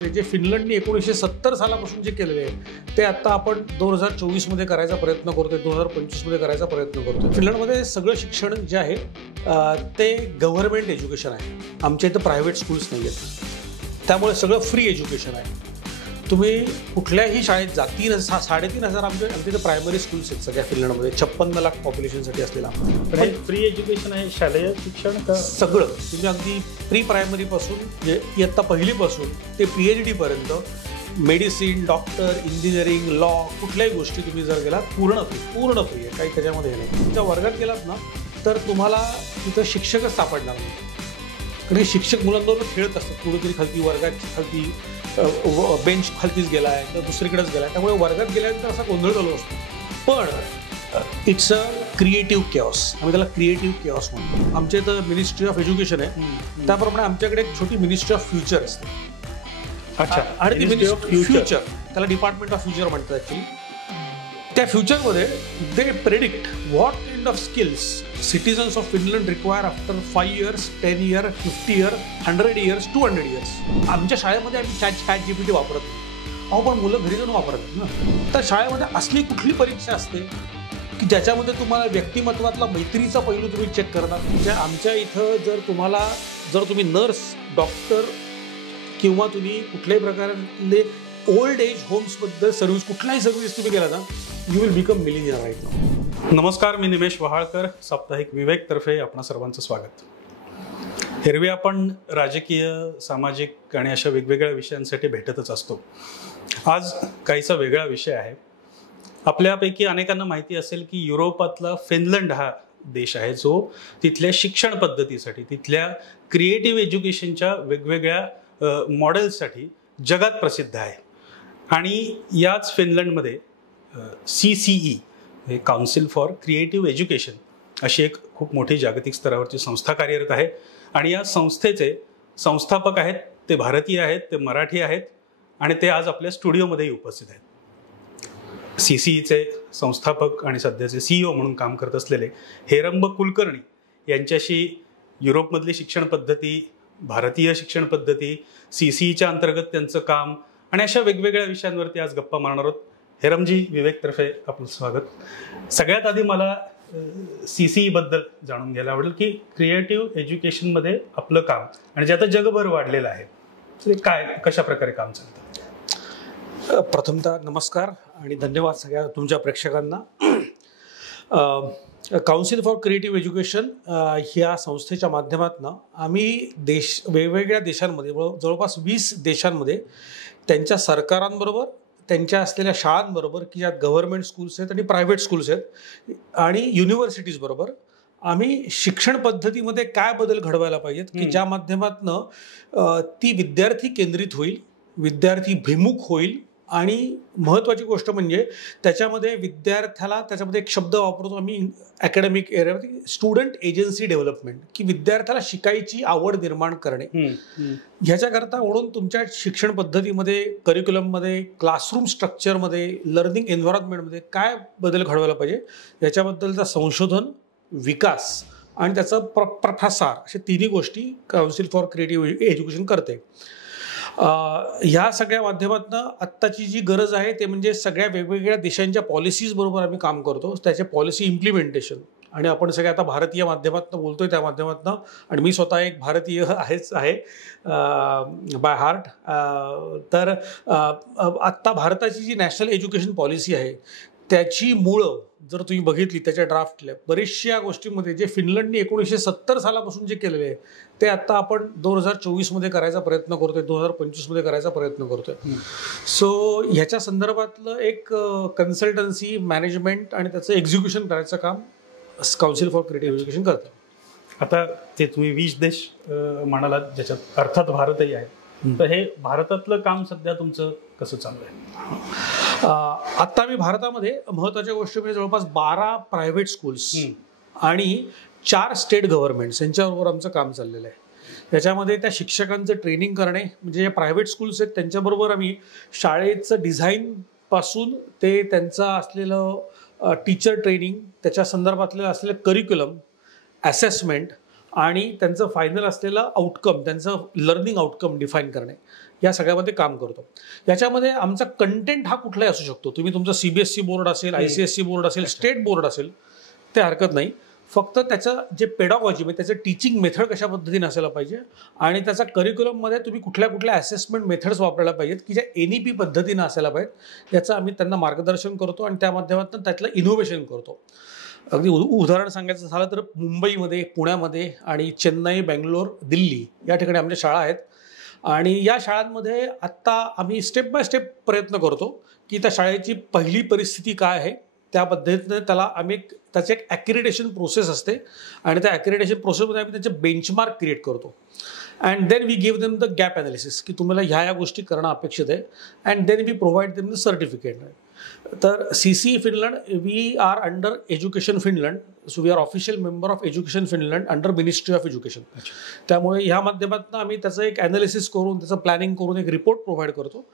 जे फिनलंडने 1970 सालापासून जे केलेले आहे ते आता आपण 2024 मध्ये करायचा प्रयत्न करतोय, 2025 मध्ये करायचा प्रयत्न करतोय. फिनलंडमध्ये सगळं शिक्षण जे आहे ते गव्हर्नमेंट एज्युकेशन आहे. आमच्या इथं प्रायव्हेट स्कूल्स नाही आहेत, त्यामुळे सगळं फ्री एज्युकेशन आहे. तुम्ही कुठल्याही शाळेत जा, 3,500 आमच्या इथं प्रायमरी स्कूल्स आहेत सगळ्या फिनलंडमध्ये, 56 लाख पॉप्युलेशनसाठी असलेला. पण हे फ्री एज्युकेशन आहे, शालेय शिक्षण का सगळं तुम्ही अगदी प्री प्रायमरीपासून म्हणजे इयत्ता पहिलीपासून ते PhD पर्यंत मेडिसिन, डॉक्टर, इंजिनिअरिंग, लॉ, कुठल्याही गोष्टी तुम्ही जर गेलात पूर्ण फ्री आहे. काही त्याच्यामध्ये हे नाही. तुमच्या वर्गात गेलात ना तर तुम्हाला तिथं शिक्षकच सापडणार नाही, कारण शिक्षक मुलांबरोबर खेळत असतात. कुठेतरी खालती वर्गाची खालती बेंच खालतीच गेला आहे तर दुसरीकडेच गेला आहे, त्यामुळे वर्गात गेल्यानंतर असा गोंधळ चालू असतो. पण इट्स अ क्रिएटिव्ह केऑस, आम्ही त्याला क्रिएटिव्ह केऑस म्हणतो. आमच्या इथं मिनिस्ट्री ऑफ एज्युकेशन आहे, त्याप्रमाणे आमच्याकडे एक छोटी मिनिस्ट्री ऑफ फ्युचर असते. अच्छा, आणि ती मिनिस्ट्री ऑफ फ्युचर, त्याला डिपार्टमेंट ऑफ फ्युचर म्हणतात ॲक्च्युली. त्या फ्युचरमध्ये they predict what kind of skills citizens of Finland require after 5 years, 10 years, 50 years, 100 years, 200 years. आमच्या शाळेमध्ये आम्ही चॅट GPT वापरत नाही. अहो पण मुलं घरी जाऊन वापरतात ना. तर शाळेमध्ये असली कुठली परीक्षा असते की ज्याच्यामध्ये तुम्हाला व्यक्तिमत्वातला मैत्रीचा पैलू तुम्ही चेक करणार. म्हणजे आमच्या इथं जर तुम्ही नर्स, डॉक्टर किंवा तुम्ही कुठल्याही प्रकारले ओल्ड एज होम्सबद्दल सर्व्हिस, कुठलाही सर्व्हिस तुम्ही केला ना, you will become millionaire right now. नमस्कार, मी निमेश वहाळकर. साप्ताहिक विवेक तर्फे आपणा सर्वांचं स्वागत. एरवी आपण राजकीय, सामाजिक आणि अशा वेगवेगळ्या विषयांसाठी भेटतच असतो. आज काहीसा वेगळा विषय आहे. आपल्यापैकी अनेकांना माहिती असेल की युरोपातला फिनलंड हा देश आहे जो तिथल्या शिक्षण पद्धतीसाठी, तिथल्या क्रिएटिव्ह एज्युकेशनच्या वेगवेगळ्या मॉडेल्ससाठी जगात प्रसिद्ध आहे. आणि याच फिनलंडमध्ये CCE, council for creative education, अशी एक खूप मोठी जागतिक स्तरावरची संस्था कार्यरत आहे. आणि या संस्थेचे संस्थापक आहेत ते भारतीय आहेत, ते मराठी आहेत आणि ते आज आपल्या स्टुडिओमध्येही उपस्थित आहेत. CCEचे संस्थापक आणि सध्याचे CEO म्हणून काम करत असलेले हेरंब कुलकर्णी यांच्याशी युरोपमधली शिक्षण पद्धती, भारतीय शिक्षण पद्धती, CCEच्या अंतर्गत त्यांचं काम आणि अशा वेगवेगळ्या विषयांवरती आज गप्पा मारणार आहोत. हेरमजी, विवेकतर्फे आपलं स्वागत. सगळ्यात आधी मला CCE बद्दल जाणून घ्यायला आवडेल की क्रिएटिव्ह एज्युकेशनमध्ये आपलं काम आणि जे आता जगभर वाढलेलं आहे ते काय, कशा प्रकारे काम चालतं? प्रथमतः नमस्कार आणि धन्यवाद सगळ्या तुमच्या प्रेक्षकांना. काउन्सिल फॉर क्रिएटिव्ह एज्युकेशन ह्या संस्थेच्या माध्यमातून आम्ही वेगवेगळ्या देशांमध्ये, जवळपास 20 देशांमध्ये त्यांच्या सरकारांबरोबर, त्यांच्या असलेल्या शाळांबरोबर की ज्यात गव्हर्नमेंट स्कूल्स आहेत आणि प्रायव्हेट स्कूल्स आहेत आणि युनिव्हर्सिटीज बरोबर आम्ही शिक्षण पद्धतीमध्ये काय बदल घडवायला पाहिजेत की ज्या माध्यमातून ती विद्यार्थी केंद्रित होईल, विद्यार्थी भिमुख होईल. आणि महत्त्वाची गोष्ट म्हणजे त्याच्यामध्ये विद्यार्थ्याला, त्याच्यामध्ये एक शब्द वापरतो आम्ही अकॅडमिक एरियामध्ये, स्टुडंट एजन्सी डेव्हलपमेंट, की विद्यार्थ्याला शिकायची आवड निर्माण करणे. ह्याच्याकरता म्हणून तुमच्या शिक्षण पद्धतीमध्ये, करिक्युलममध्ये, क्लासरूम स्ट्रक्चरमध्ये, लर्निंग एन्व्हायरमेंटमध्ये काय बदल घडवायला पाहिजे याच्याबद्दलचा संशोधन, विकास आणि त्याचा प्रसार, अशा तिन्ही गोष्टी काउन्सिल फॉर क्रिएटिव्ह एज्युकेशन करते. ह्या सगळ्या माध्यमातून आत्ताची जी गरज आहे ते म्हणजे सगळ्या वेगवेगळ्या देशांच्या पॉलिसीज बरोबर आम्ही काम करतो, त्याचे पॉलिसी इम्प्लिमेंटेशन. आणि आपण सगळे आता भारतीय माध्यमातून बोलतोय, त्या माध्यमातून, आणि मी स्वतः एक भारतीय आहे बाय हार्ट. तर आत्ता भारताची जी नॅशनल एज्युकेशन पॉलिसी आहे त्याची मुळं जर तुम्ही बघितली, त्याच्या ड्राफ्टल्या बऱ्याचशा गोष्टींमध्ये जे फिनलंडने 1970 सालापासून जे केलेले आहे ते आता आपण 2024 मध्ये करायचा प्रयत्न करतोय, 2025 मध्ये करायचा प्रयत्न करतोय. सो ह्याच्या संदर्भातलं एक कन्सल्टन्सी, मॅनेजमेंट आणि त्याचं एक्झिक्युशन करायचं काम काउन्सिल फॉर क्रिएटिव्ह एज्युकेशन करतं. आता ते तुम्ही 20 देश म्हणालात, ज्याच्यात अर्थात भारतही आहे, तर हे भारतातलं काम सध्या तुमचं कसं चाललंय? आत्ता मी भारतामध्ये महत्त्वाच्या गोष्टी म्हणजे जवळपास 12 प्रायव्हेट स्कूल्स आणि 4 स्टेट गव्हर्नमेंट्स यांच्याबरोबर आमचं काम चाललेलं आहे. याच्यामध्ये त्या शिक्षकांचं ट्रेनिंग करणे, म्हणजे जे प्रायव्हेट स्कूल्स आहेत त्यांच्याबरोबर आम्ही शाळेचं डिझाईनपासून ते त्यांचं असलेलं टीचर ट्रेनिंग, त्याच्या संदर्भातलं असलेलं करिक्युलम, असेसमेंट आणि त्यांचं फायनल असलेलं आउटकम, त्यांचं लर्निंग आउटकम डिफाईन करणे, या सगळ्यामध्ये काम करतो. याच्यामध्ये आमचा कंटेंट हा कुठलाही असू शकतो. तुम्ही तुमचं CBSE बोर्ड असेल, ICSE बोर्ड असेल, स्टेट बोर्ड असेल, ते हरकत नाही. फक्त त्याचं जे पेडॉगॉजी म्हणजे त्याचं टीचिंग मेथड कशा पद्धतीने असायला पाहिजे आणि त्याचा करिक्युलममध्ये तुम्ही कुठल्या कुठल्या असेसमेंट मेथड्स वापरायला पाहिजेत की ज्या NEP पद्धतीनं असायला पाहिजेत, याचं आम्ही त्यांना मार्गदर्शन करतो आणि त्या माध्यमातून त्यातलं इनोव्हेशन करतो. अगदी उदाहरण सांगायचं झालं तर मुंबईमध्ये, पुण्यामध्ये आणि चेन्नई, बेंगलोर, दिल्ली या ठिकाणी आमच्या शाळा आहेत. आणि या शाळांमध्ये आत्ता आम्ही स्टेप बाय स्टेप प्रयत्न करतो की त्या शाळेची पहिली परिस्थिती काय आहे त्या पद्धतीने त्याला आम्ही त्याची एक ॲक्रिडेशन प्रोसेस असते आणि त्या ॲक्रिडेशन प्रोसेसमध्ये आम्ही त्याचे बेंचमार्क क्रिएट करतो. And then we give them the gap analysis की तुम्हाला ह्या गोष्टी करणं अपेक्षित आहे. And then we provide them the certificate. तर CCE Finland, we are under education Finland. So we are official member of education Finland under ministry of education. त्यामुळे ह्या माध्यमातून आम्ही त्याचं एक ॲनालिसिस करून त्याचं प्लॅनिंग करून एक रिपोर्ट प्रोव्हाइड करतो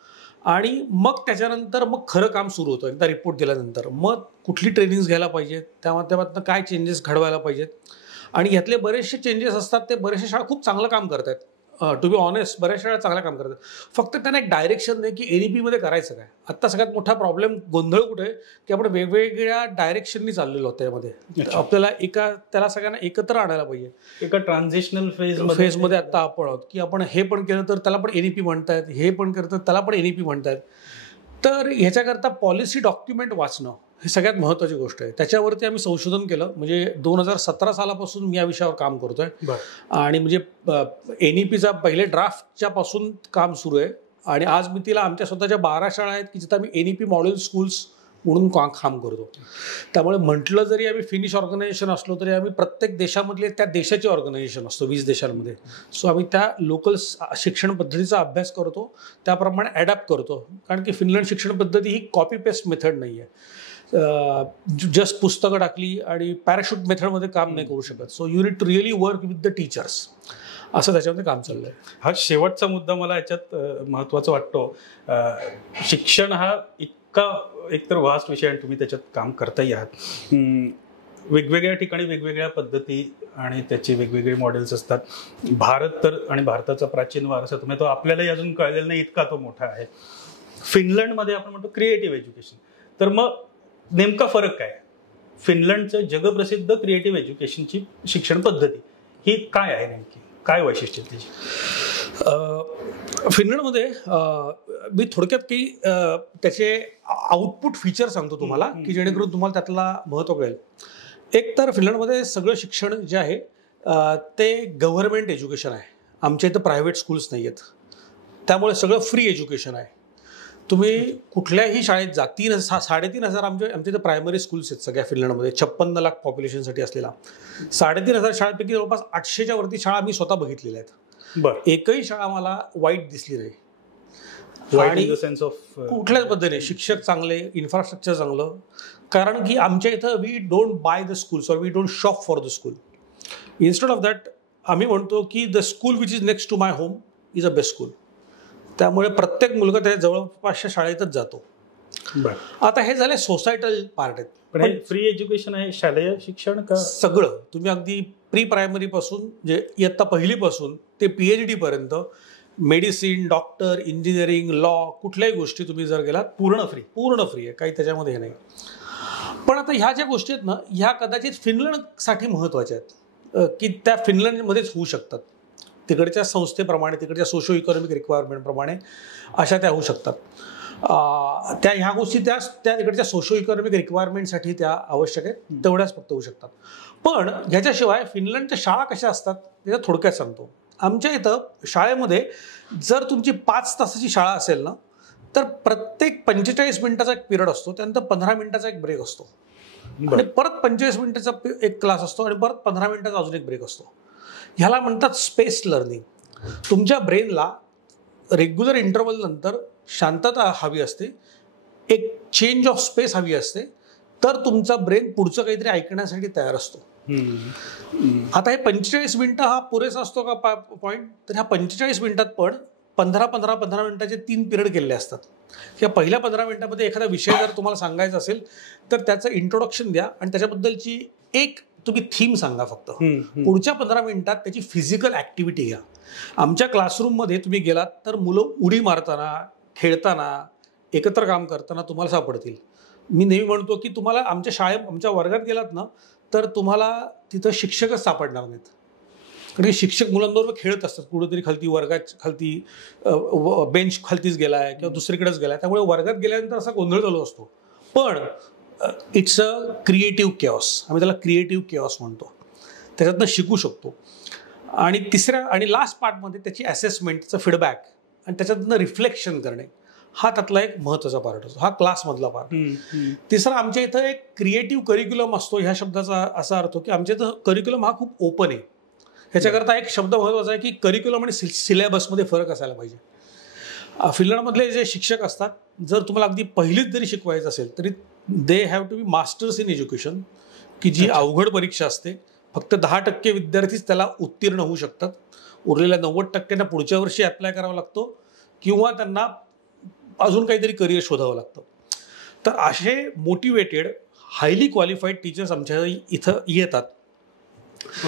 आणि मग त्याच्यानंतर मग खरं काम सुरू होतं. एकदा रिपोर्ट दिल्यानंतर मग कुठली ट्रेनिंग्स घ्यायला पाहिजेत, त्या माध्यमातून काय चेंजेस घडवायला पाहिजेत. आणि यातले बरेचसे चेंजेस असतात, ते बरेचशा शाळा खूप चांगलं काम करत आहेत. टू बी ऑनेस्ट, बऱ्याच शाळा चांगलं काम करतात. फक्त त्यांना एक डायरेक्शन नाही की NEPमध्ये करायचं काय. आत्ता सगळ्यात मोठा प्रॉब्लेम गोंधळ कुठे आहे की आपण वेगवेगळ्या डायरेक्शननी चाललेलो आहोत. त्यामध्ये आपल्याला त्याला सगळ्यांना एकत्र आणायला पाहिजे. एका ट्रान्झिशनल फेजमध्ये आता आपण आहोत की आपण हे पण केलं तर त्याला पण NEP म्हणतायत, हे पण केलं तर त्याला पण NEP म्हणतायत. तर ह्याच्याकरता पॉलिसी डॉक्युमेंट वाचणं ही सगळ्यात महत्त्वाची गोष्ट आहे. त्याच्यावरती आम्ही संशोधन केलं. म्हणजे 2017 सालापासून मी या विषयावर काम करतोय आणि म्हणजे NEPचा पहिले ड्राफ्टच्या पासून काम सुरू आहे. आणि आज मी तिला आमच्या स्वतःच्या 12 शाळा आहेत की जिथं आम्ही NEP मॉडेल स्कूल्स म्हणून काम करतो. त्यामुळे म्हटलं जरी आम्ही फिनिश ऑर्गनायझेशन असलो तरी आम्ही प्रत्येक देशामधले त्या देशाचे ऑर्गनायझेशन असतो 20 देशांमध्ये. सो आम्ही त्या लोकल शिक्षण पद्धतीचा अभ्यास करतो, त्याप्रमाणे ॲडॅप्ट करतो. कारण की फिनलंड शिक्षण पद्धती ही कॉपी पेस्ट मेथड नाही आहे. जस्ट पुस्तकं टाकली आणि पॅराशूट मेथडमध्ये काम नाही करू शकत. So you need to really work with the teachers, असं त्याच्यामध्ये काम चाललंय. हा शेवटचा मुद्दा मला याच्यात महत्त्वाचा वाटतो. शिक्षण हा इतका एकतर वास्ट विषय आणि तुम्ही त्याच्यात काम करताही आहात. वेगवेगळ्या ठिकाणी वेगवेगळ्या पद्धती आणि त्याचे वेगवेगळे मॉडेल्स असतात. भारत तर आणि भारताचा प्राचीन वारसा तुम्ही तो आपल्यालाही अजून कळलेला नाही, इतका तो मोठा आहे. फिनलंडमध्ये आपण म्हणतो क्रिएटिव्ह एज्युकेशन. तर मग नेमका फरक काय? फिनलंडचं जगप्रसिद्ध क्रिएटिव्ह एज्युकेशनची शिक्षण पद्धती ही काय आहे, नेमकी काय वैशिष्ट्य त्याची? फिनलंडमध्ये मी थोडक्यात काही त्याचे आउटपुट फीचर सांगतो तुम्हाला की जेणेकरून तुम्हाला त्यातला महत्त्व कळेल. एक तर फिनलंडमध्ये सगळं शिक्षण जे आहे ते गव्हर्नमेंट एज्युकेशन आहे. आमच्या इथं प्रायव्हेट स्कूल्स नाही आहेत, त्यामुळे सगळं फ्री एज्युकेशन आहे. तुम्ही कुठल्याही शाळेत जा, 3,500 आमच्या इथं प्रायमरी स्कूल्स आहेत सगळ्या फिनलंडमध्ये. 56 लाख पॉप्युलेशनसाठी असलेला 3,500 शाळेपैकी जवळपास 800च्या वरती शाळा मी स्वतः बघितलेल्या आहेत. एकही शाळा मला वाईट दिसली नाही. आणि कुठल्याच पद्धतीने शिक्षक चांगले, इन्फ्रास्ट्रक्चर चांगलं. कारण की आमच्या इथं we don't buy the schools or we don't shop for the school. Instead of that आम्ही म्हणतो की the school which is next to my home is a best school. त्यामुळे प्रत्येक मुलगा त्याच्या जवळपासच्या शाळेतच जातो. आता हे झाले सोसायटल पार्ट आहेत. पण फ्री एज्युकेशन आहे, शालेय शिक्षण का सगळं तुम्ही अगदी प्री प्रायमरी पासून जे इयत्ता पहिलीपासून ते PhD पर्यंत मेडिसिन, डॉक्टर, इंजिनिअरिंग, लॉ, कुठल्याही गोष्टी तुम्ही जर गेलात पूर्ण फ्री आहे. काही त्याच्यामध्ये हे नाही. पण आता ह्या ज्या गोष्टी आहेत ना, ह्या कदाचित फिनलंडसाठी महत्त्वाच्या आहेत की त्या फिनलंडमध्येच होऊ शकतात. तिकडच्या संस्थेप्रमाणे, तिकडच्या सोशो इकॉनॉमिक रिक्वायरमेंटप्रमाणे अशा त्या होऊ शकतात. त्या ह्या गोष्टी त्या तिकडच्या सोशो इकॉनॉमिक रिक्वायरमेंटसाठी त्या आवश्यक आहेत, तेवढ्याच फक्त होऊ शकतात. पण ह्याच्याशिवाय फिनलंडच्या शाळा कशा असतात त्याच्या थोडक्यात सांगतो. आमच्या इथं शाळेमध्ये जर तुमची 5 तासाची शाळा असेल ना, तर प्रत्येक 45 मिनिटाचा एक पिरियड असतो, त्यानंतर 15 मिनिटाचा एक ब्रेक असतो आणि परत 45 मिनिटाचा एक क्लास असतो आणि परत 15 मिनिटाचा अजून एक ब्रेक असतो. ह्याला म्हणतात स्पेस लर्निंग. तुमच्या ब्रेनला रेग्युलर इंटरव्हल नंतर शांतता हवी असते, एक चेंज ऑफ स्पेस हवी असते, तर तुमचा ब्रेन पुढचं काहीतरी ऐकण्यासाठी तयार असतो. आता हे 45 मिनिटं हा पुरेसा असतो का पॉईंट? तर ह्या 45 मिनिटात पण 15 मिनिटाचे 3 पिरियड केलेले असतात. या पहिल्या 15 मिनिटामध्ये एखादा विषय जर तुम्हाला सांगायचा असेल तर त्याचं इंट्रोडक्शन द्या आणि त्याच्याबद्दलची एक तुम्ही थीम सांगा फक्त. पुढच्या 15 मिनिटात त्याची फिजिकल ऍक्टिव्हिटी घ्या. आमच्या क्लासरूममध्ये तुम्ही गेलात तर मुलं उडी मारताना, खेळताना, एकत्र काम करताना तुम्हाला सापडतील. मी नेहमी म्हणतो की तुम्हाला आमच्या वर्गात गेलात ना तर तुम्हाला तिथं शिक्षकच सापडणार नाहीत. कारण की शिक्षक मुलांबरोबर खेळत असतात, कुठेतरी खालती वर्गात खालती बेंच खालतीच गेलाय किंवा दुसरीकडेच गेलाय. त्यामुळे वर्गात गेल्यानंतर असा गोंधळ चालू असतो. पण इट्स अ क्रिएटिव्ह केऑस. आम्ही त्याला क्रिएटिव्ह केऑस म्हणतो. त्याच्यातनं शिकू शकतो. आणि तिसऱ्या आणि लास्ट पार्टमध्ये त्याची असेसमेंटचं फीडबॅक आणि त्याच्यातनं रिफ्लेक्शन करणे हा त्यातला एक महत्त्वाचा पार्ट असतो. हा क्लासमधला पार्ट. तिसरा, आमच्या इथं एक क्रिएटिव्ह करिक्युलम असतो. ह्या शब्दाचा असा अर्थ की आमच्या इथं करिक्युलम हा खूप ओपन आहे. ह्याच्याकरता एक शब्द महत्त्वाचा आहे की करिक्युलम आणि सिलेबसमध्ये फरक असायला पाहिजे. फिनलंडमधले जे शिक्षक असतात, जर तुम्हाला अगदी पहिलीच जरी शिकवायचं असेल तरी they have to be masters in education, की जी अवघड परीक्षा असते. फक्त 10% विद्यार्थीच त्याला उत्तीर्ण होऊ शकतात. उरलेल्या 90% पुढच्या वर्षी अप्लाय करावा लागतो किंवा त्यांना अजून काहीतरी करिअर शोधावं लागतं. तर असे मोटिवेटेड हायली क्वालिफाईड टीचर्स आमच्या इथं येतात.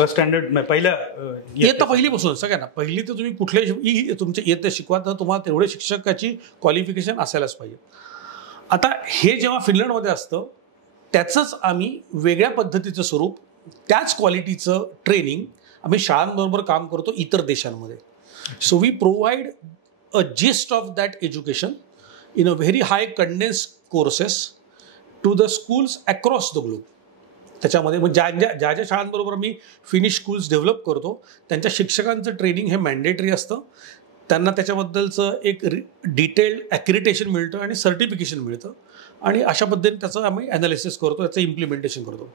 स्टँडर्ड पहिलीपासून सगळ्यांना. पहिली तर तुम्ही कुठल्याही तुमच्या इयत्ता शिकवा तर तुम्हाला तेवढे शिक्षकाची क्वालिफिकेशन असायलाच पाहिजे. आता हे जेव्हा फिनलंडमध्ये असतं त्याचंच आम्ही वेगळ्या पद्धतीचं स्वरूप, त्याच क्वालिटीचं ट्रेनिंग आम्ही शाळांबरोबर काम करतो इतर देशांमध्ये. So we provide a gist of that education in a very high condense courses to the schools across the globe. त्याच्यामध्ये मग ज्या शाळांबरोबर मी फिनिश स्कूल्स डेव्हलप करतो त्यांच्या शिक्षकांचं ट्रेनिंग हे मॅन्डेटरी असतं. त्यांना त्याच्याबद्दलचं एक डिटेल्ड ॲक्रिटेशन मिळतं आणि सर्टिफिकेशन मिळतं. आणि अशा पद्धतीने त्याचं आम्ही ॲनालिसिस करतो, त्याचं इम्प्लिमेंटेशन करतो.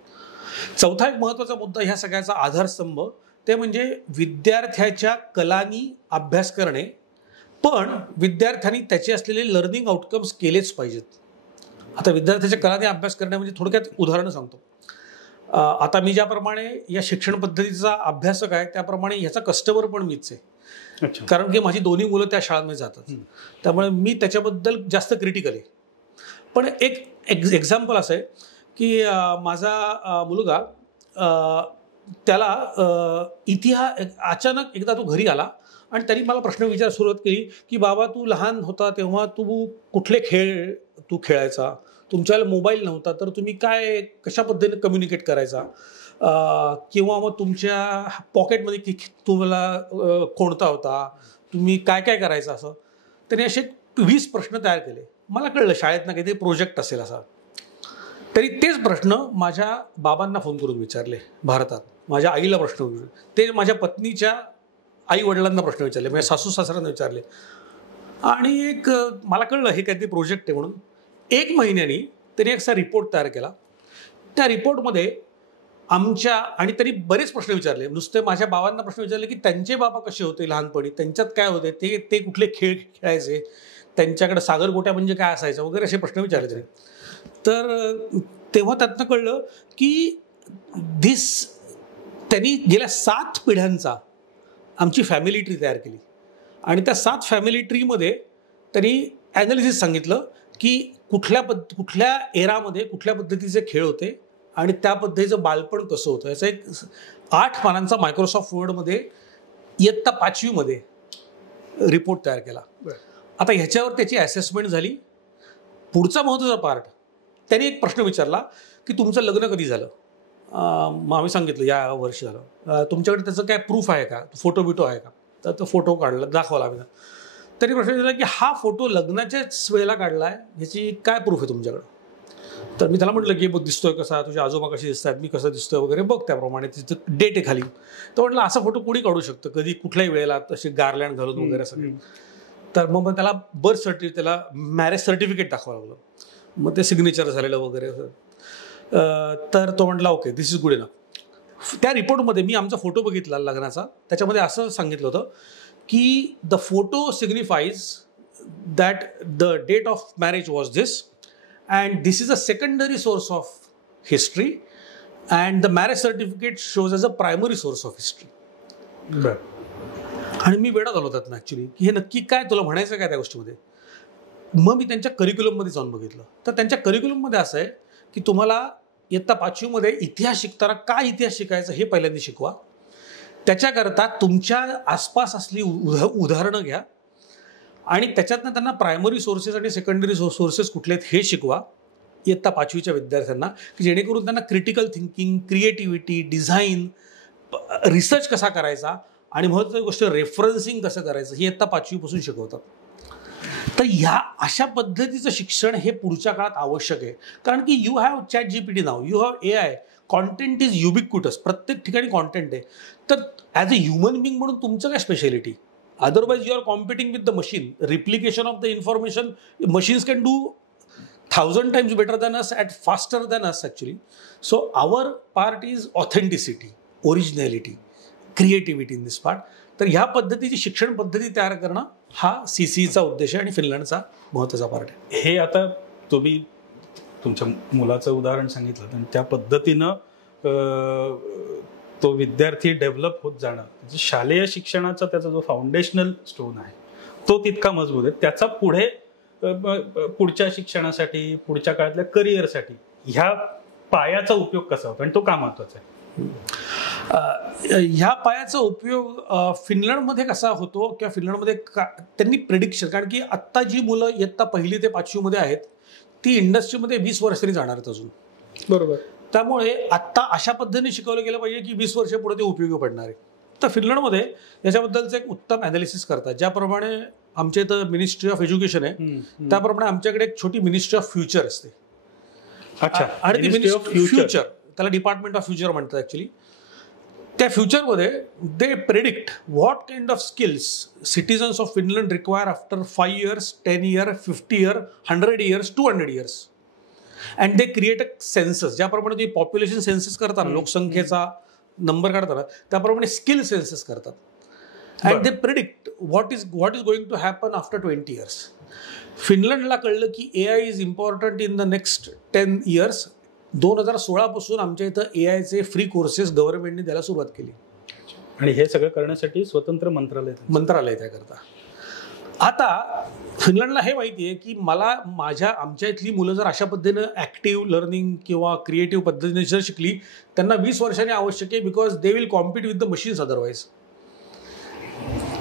चौथा एक महत्त्वाचा मुद्दा ह्या सगळ्याचा आधारस्तंभ ते म्हणजे विद्यार्थ्याच्या कलांनी अभ्यास करणे, पण विद्यार्थ्यांनी त्याचे असलेले लर्निंग आउटकम्स केलेच पाहिजेत. आता विद्यार्थ्याच्या कलांनी अभ्यास करणे म्हणजे थोडक्यात उदाहरणं सांगतो. आता मी ज्याप्रमाणे या शिक्षण पद्धतीचा अभ्यासक आहे त्याप्रमाणे ह्याचा कस्टमर पण मीच आहे. कारण की माझी दोन्ही मुलं त्या शाळांमध्ये जातात, त्यामुळे मी त्याच्याबद्दल जास्त क्रिटिकल आहे. पण एक एक्झाम्पल असं आहे की माझा मुलगा त्याला अचानक एकदा तो घरी आला आणि त्यांनी मला प्रश्न विचारायला सुरुवात केली की बाबा तू लहान होता तेव्हा तू कुठले खेळ तू खेळायचा, तुमच्याला मोबाईल नव्हता तर तुम्ही कशा पद्धतीने कम्युनिकेट करायचा, किंवा मग तुमच्या पॉकेटमध्ये तुम्हाला कोणता होता, तुम्ही काय काय करायचं, असं त्याने असे 20 प्रश्न तयार केले. मला कळलं शाळेतनं काहीतरी प्रोजेक्ट असेल असा. तरी तेच प्रश्न माझ्या बाबांना फोन करून विचारले भारतात, माझ्या आईला प्रश्न विचारले, ते माझ्या पत्नीच्या आई वडिलांना प्रश्न विचारले, माझ्या सासू सासऱ्यांना विचारले. आणि मला कळलं हे काहीतरी प्रोजेक्ट आहे म्हणून. 1 महिन्यानी त्यांनी एक रिपोर्ट तयार केला. त्या रिपोर्टमध्ये आणि त्यांनी बरेच प्रश्न विचारले. नुसते माझ्या बाबांना प्रश्न विचारले की त्यांचे बाबा कसे होते लहानपणी, त्यांच्यात काय होते, ते कुठले खेळ खेळायचे, त्यांच्याकडे सागरगोट्या म्हणजे काय असायचं वगैरे असे प्रश्न विचारले त्यांनी. तर तेव्हा त्यातनं कळलं की त्यांनी गेल्या 7 पिढ्यांचा आमची फॅमिली ट्री तयार केली. आणि त्या 7 फॅमिली ट्रीमध्ये त्यांनी ॲनालिसिस सांगितलं की कुठल्या एरामध्ये कुठल्या पद्धतीचे खेळ होते आणि त्या पद्धतीचं बालपण कसं होतं. याचा एक 8 पानांचा मायक्रोसॉफ्ट वर्डमध्ये इयत्ता 5वीमध्ये रिपोर्ट तयार केला. आता ह्याच्यावर त्याची असेसमेंट झाली. पुढचा महत्त्वाचा पार्ट, त्यांनी एक प्रश्न विचारला की तुमचं लग्न कधी झालं. मग आम्ही सांगितलं या वर्षी झालं. तुमच्याकडे त्याचं काय प्रूफ आहे का, फोटो बिटो आहे का, तर तो फोटो काढला दाखवला आम्ही. त्यांनी प्रश्न विचारला की हा फोटो लग्नाच्याच वेळेला काढला आहे, ह्याची काय प्रूफ आहे तुमच्याकडं. तर मी त्याला म्हटलं की बघ दिसतोय कसा, तुझे आजोबा कसे दिसतात, मी कसं दिसतोय वगैरे बघ, त्याप्रमाणे तिथं डेट आहे खाली. तर म्हटलं असा फोटो कोणी काढू शकतं कधी कुठल्याही वेळेला तसे गार्लँड घालून वगैरे सगळं. तर मग त्याला बर्थ सर्टिफिकेट, त्याला मॅरेज सर्टिफिकेट दाखवावं लागलं. मग ते सिग्नेचर झालेलं वगैरे. तर तो म्हटला okay this is good enough. त्या रिपोर्टमध्ये मी आमचा फोटो बघितला लग्नाचा, त्याच्यामध्ये असं सांगितलं होतं की the photo signifies that the date of marriage was this and this is a secondary source of history and the marriage certificate shows as a primary source of history. आणि मी वेडा झालो होतात ना ॲक्च्युली की हे नक्की काय तुला म्हणायचं काय त्या गोष्टीमध्ये. मग मी त्यांच्या करिक्युलममध्ये जाऊन बघितलं तर त्यांच्या करिक्युलममध्ये असं आहे की तुम्हाला इयत्ता 5वीमध्ये इतिहास शिकताना काय इतिहास शिकायचं हे पहिल्यांदा शिकवा. त्याच्याकरता तुमच्या आसपास असली उदाहरणं घ्या आणि त्याच्यातनं त्यांना प्रायमरी सोर्सेस आणि सेकंडरी सोर्सेस कुठले आहेत हे शिकवा इयत्ता 5वीच्या विद्यार्थ्यांना, की जेणेकरून त्यांना critical thinking, creativity, design, research कसा करायचा आणि महत्त्वाची गोष्ट रेफरन्सिंग कसं करायचं हे इयत्ता 5वीपासून शिकवतात. तर ह्या अशा पद्धतीचं शिक्षण हे पुढच्या काळात आवश्यक आहे. कारण की you have ChatGPT now, you have AI, content is ubiquitous, प्रत्येक ठिकाणी कॉन्टेंट आहे. तर ॲज अ ह्युमन बिंग म्हणून तुमचं काय speciality? Otherwise you are competing with the machine. Replication of the information machines can do 1000 times better than us at faster than us actually. So our part is authenticity, originality, creativity in this part. तर ह्या पद्धतीची शिक्षण पद्धती तयार करणं हा CCEचा उद्देश आहे आणि फिनलंडचा महत्त्वाचा पार्ट आहे. हे आता तुम्ही तुमच्या मुलाचं उदाहरण सांगितलं आणि त्या पद्धतीनं तो विद्यार्थी डेव्हलप होत जाणं, शालेय शिक्षणाचा त्याचा जो फाउंडेशनल स्टोन आहे तो तितका मजबूत आहे. त्याचा पुढच्या शिक्षणासाठी, पुढच्या काळातल्या करिअरसाठी ह्या पायाचा उपयोग कसा होतो आणि तो का महत्वाचा आहे? ह्या पायाचा उपयोग फिनलंडमध्ये कसा होतो किंवा फिनलंडमध्ये त्यांनी प्रिडिक्शन, कारण की आत्ता जी मुलं इयत्ता 1ली ते 5वीमध्ये आहेत ती इंडस्ट्रीमध्ये 20 वर्षांनी जाणार आहेत अजून. बरोबर. त्यामुळे आत्ता अशा पद्धतीने शिकवलं गेलं पाहिजे की 20 वर्ष पुढे ते उपयोगी पडणार आहे. तर फिनलंडमध्ये याच्याबद्दलचं एक उत्तम ॲनालिसिस करतात. ज्याप्रमाणे आमच्या इथं मिनिस्ट्री ऑफ एज्युकेशन आहे त्याप्रमाणे आमच्याकडे एक छोटी मिनिस्ट्री ऑफ फ्युचर असते. अच्छा. आणि ती मिनिस्ट्री ऑफ फ्युचर, त्याला डिपार्टमेंट ऑफ फ्युचर म्हणतात ॲक्च्युली. त्या फ्युचरमध्ये they predict what kind of skills citizens of Finland require after 5 years, 10 years, 50 years, 100 years, 200 years. And they create a census. ज्याप्रमाणे तुम्ही पॉप्युलेशन सेन्सस करता, लोकसंख्येचा नंबर काढताना, त्याप्रमाणे स्किल सेन्सस करतात. And they predict what is going to happen after 20 years. फिनलंडला कळलं की AI is important in the next 10 years. 2016 पासून आमच्या इथं AIचे फ्री कोर्सेस गव्हर्नमेंटने द्यायला सुरुवात केली. आणि हे सगळं करण्यासाठी स्वतंत्र मंत्रालय त्याकरता. आता फिनलंडला हे माहिती आहे की आमच्या इथली मुलं जर अशा पद्धतीनं ॲक्टिव्ह लर्निंग किंवा क्रिएटिव्ह पद्धतीने जर शिकली, त्यांना 20 वर्षांनी आवश्यक आहे, because they will compete with the machines otherwise.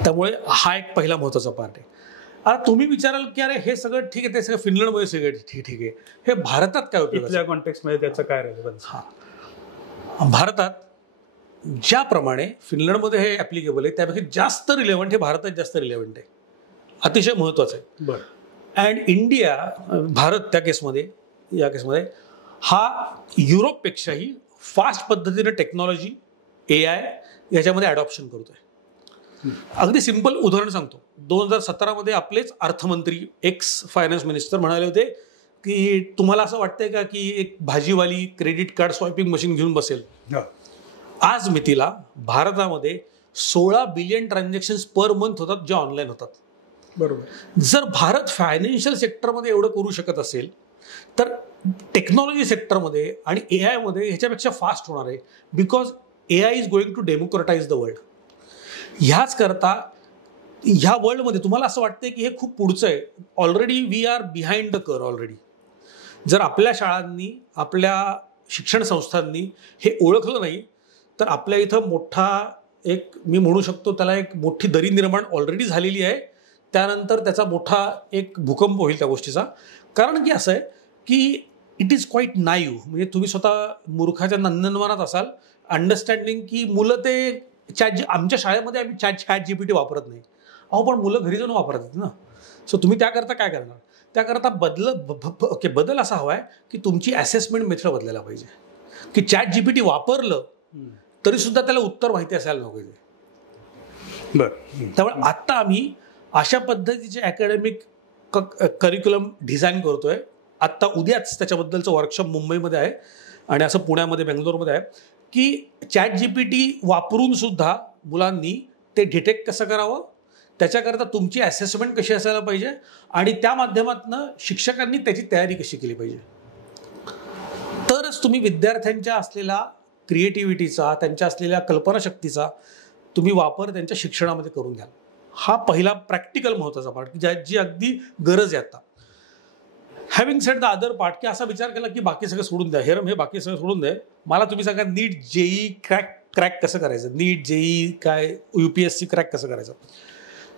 त्यामुळे हा एक पहिला महत्त्वाचा पार्ट आहे. आता तुम्ही विचाराल की अरे हे सगळं ठीक आहे, ते सगळं फिनलंडमध्ये सगळं ठीक आहे, हे भारतात काय उपयोग? इथल्या कॉन्टेक्स्टमध्ये त्याचं काय रेलेव्हन्स? भारतात ज्याप्रमाणे फिनलंडमध्ये हे ॲप्लिकेबल आहे त्यापेक्षा जास्त रिलेव्हंट हे भारतात जास्त रिलेव्हंट आहे. अतिशय महत्त्वाचं आहे. बरं. अँड भारत या केसमध्ये हा युरोपपेक्षाही फास्ट पद्धतीने टेक्नॉलॉजी AI याच्यामध्ये ॲडॉप्शन करतोय. अगदी सिंपल उदाहरण सांगतो. 2017 आपलेच अर्थमंत्री, एक्स फायनान्स मिनिस्टर म्हणाले होते की तुम्हाला असं वाटतंय का की एक भाजीवाली क्रेडिट कार्ड स्वायपिंग मशीन घेऊन बसेल? आज मितीला भारतामध्ये 16 बिलियन ट्रान्झॅक्शन्स पर मंथ होतात जे ऑनलाईन होतात. बरोबर. जर भारत फायनान्शियल सेक्टरमध्ये एवढं करू शकत असेल तर टेक्नॉलॉजी सेक्टरमध्ये आणि AIमध्ये ह्याच्यापेक्षा फास्ट होणार आहे, because AI is going to democratize the world. ह्याच करता ह्या वर्ल्डमध्ये तुम्हाला असं वाटतंय की हे खूप पुढचं आहे, already we are behind the curve already. जर आपल्या शाळांनी, आपल्या शिक्षण संस्थांनी हे ओळखलं नाही तर आपल्या इथं मोठा एक, मी म्हणू शकतो त्याला, एक मोठी दरी निर्माण ऑलरेडी झालेली आहे. त्यानंतर त्याचा मोठा एक भूकंप होईल त्या गोष्टीचा. कारण की असं आहे की इट इज क्वाईट नाईव्ह, म्हणजे तुम्ही स्वतः मूर्खाच्या नंदनवनात असाल अंडरस्टँडिंग की मुलं ते आमच्या शाळेमध्ये आम्ही ChatGPT वापरत नाही. अहो पण मुलं घरी जाऊन वापरतात ना. सो तुम्ही त्याकरता काय करणार? त्याकरता बदल असा हवा आहे की तुमची असेसमेंट मेथड बदलायला पाहिजे. की ChatGPT वापरलं तरी सुद्धा त्याला उत्तर माहिती असायला नको. बरं. त्यामुळे आत्ता आम्ही अशा पद्धतीचे अकॅडमिक करिक्युलम डिझाईन करतोय. आत्ता उद्याच त्याच्याबद्दलचं वर्कशॉप मुंबईमध्ये आहे आणि असं पुण्यामध्ये, बेंगलोरमध्ये आहे की ChatGPT वापरून सुद्धा मुलांनी ते डिटेक्ट कसं करावं, त्याच्याकरता तुमची असेसमेंट कशी असायला पाहिजे आणि त्या माध्यमातून शिक्षकांनी त्याची तयारी कशी केली पाहिजे. तरच तुम्ही विद्यार्थ्यांच्या असलेला क्रिएटिव्हिटीचा, त्यांच्या असलेल्या कल्पनाशक्तीचा तुम्ही वापर त्यांच्या शिक्षणामध्ये करून घ्याल. हा पहिला प्रॅक्टिकल महत्त्वाचा पार्ट जी अगदी गरज आहे. आता having sed the other part, की असा विचार केला की बाकी सगळं सोडून द्या, हेरम हे बाकी सगळं सोडून द्या, मला तुम्ही सांगा नीट जेई क्रॅक कसं करायचं, नीट जेई काय UPSC क्रॅक कसं करायचं.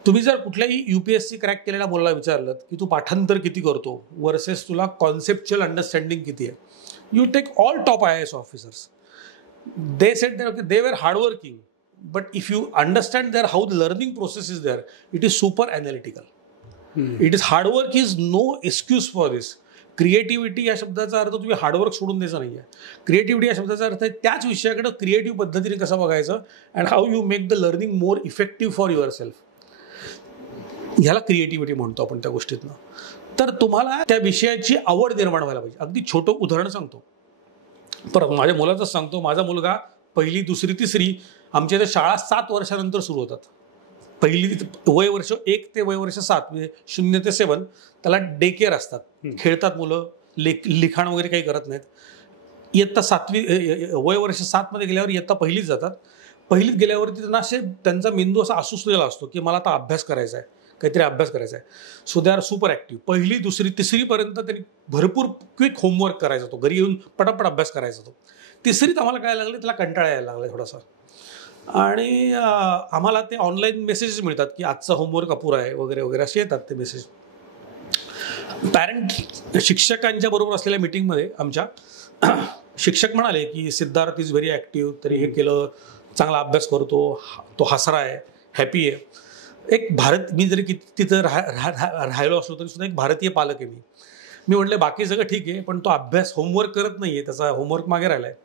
तुम्ही जर कुठल्याही UPSC क्रॅक केलेल्या मुलाला विचारलं की तू पाठांतर किती करतो वर्सेस तुला कॉन्सेप्च्युअल अंडरस्टँडिंग किती आहे, you take all top IAS officers, they said they were hardworking, but if you understand their how the learning process is there, it is super analytical. It is hard work is no excuse for this. Creativity या शब्दाचा अर्थ तुम्ही hard work सोडून द्यायचा नाही आहे. Creativity या शब्दाचा अर्थ आहे त्याच विषयाकडे क्रिएटिव्ह पद्धतीने कसं बघायचं and how you make the learning more effective for your self. ह्याला क्रिएटिव्हिटी म्हणतो आपण त्या गोष्टीतनं. तर तुम्हाला त्या विषयाची आवड निर्माण व्हायला पाहिजे. अगदी छोटं उदाहरण सांगतो, परत माझ्या मुलाचंच सांगतो. माझा मुलगा 1ली, 2री, 3री आमच्या इथे शाळा 7 वर्षानंतर सुरू होतात. 1ली वय वर्ष 1 ते वय वर्ष 7 म्हणजे 0 ते 7 त्याला डे केअर असतात, खेळतात मुलं, लिखाण वगैरे काही करत नाहीत. इयत्ता 7वी वय वर्ष 7 मध्ये गेल्यावर इयत्ता 1लीत जातात. 1लीत गेल्यावरती त्यांना त्यांचा मेंदू असा आसुसलेला असतो की मला आता अभ्यास करायचा आहे, काहीतरी अभ्यास करायचा आहे. So they are super active. 1ली, 2री, 3रीपर्यंत त्यांनी भरपूर क्विक होमवर्क करायचा, तो घरी येऊन पटापट अभ्यास करायचा. तो 3रीत आम्हाला काय लागलं, त्याला कंटाळा यायला लागला थोडासा, आणि आम्हाला ते ऑनलाईन मेसेजेस मिळतात की आजचा होमवर्क अपुरा आहे वगैरे वगैरे असे येतात ते मेसेज. पॅरेंट शिक्षकांच्या बरोबर असलेल्या मीटिंगमध्ये आमच्या शिक्षक म्हणाले की सिद्धार्थ इज व्हेरी ॲक्टिव्ह, तरी हे केलं, चांगला अभ्यास करतो, तो हसरा आहे, हॅपी आहे. एक मी जरी तिथं राहिलो असलो तरी सुद्धा एक भारतीय पालक आहे मी म्हटलं बाकी सगळं ठीक आहे, पण तो अभ्यास होमवर्क करत नाही आहे, त्याचा होमवर्क मागे राहिला आहे.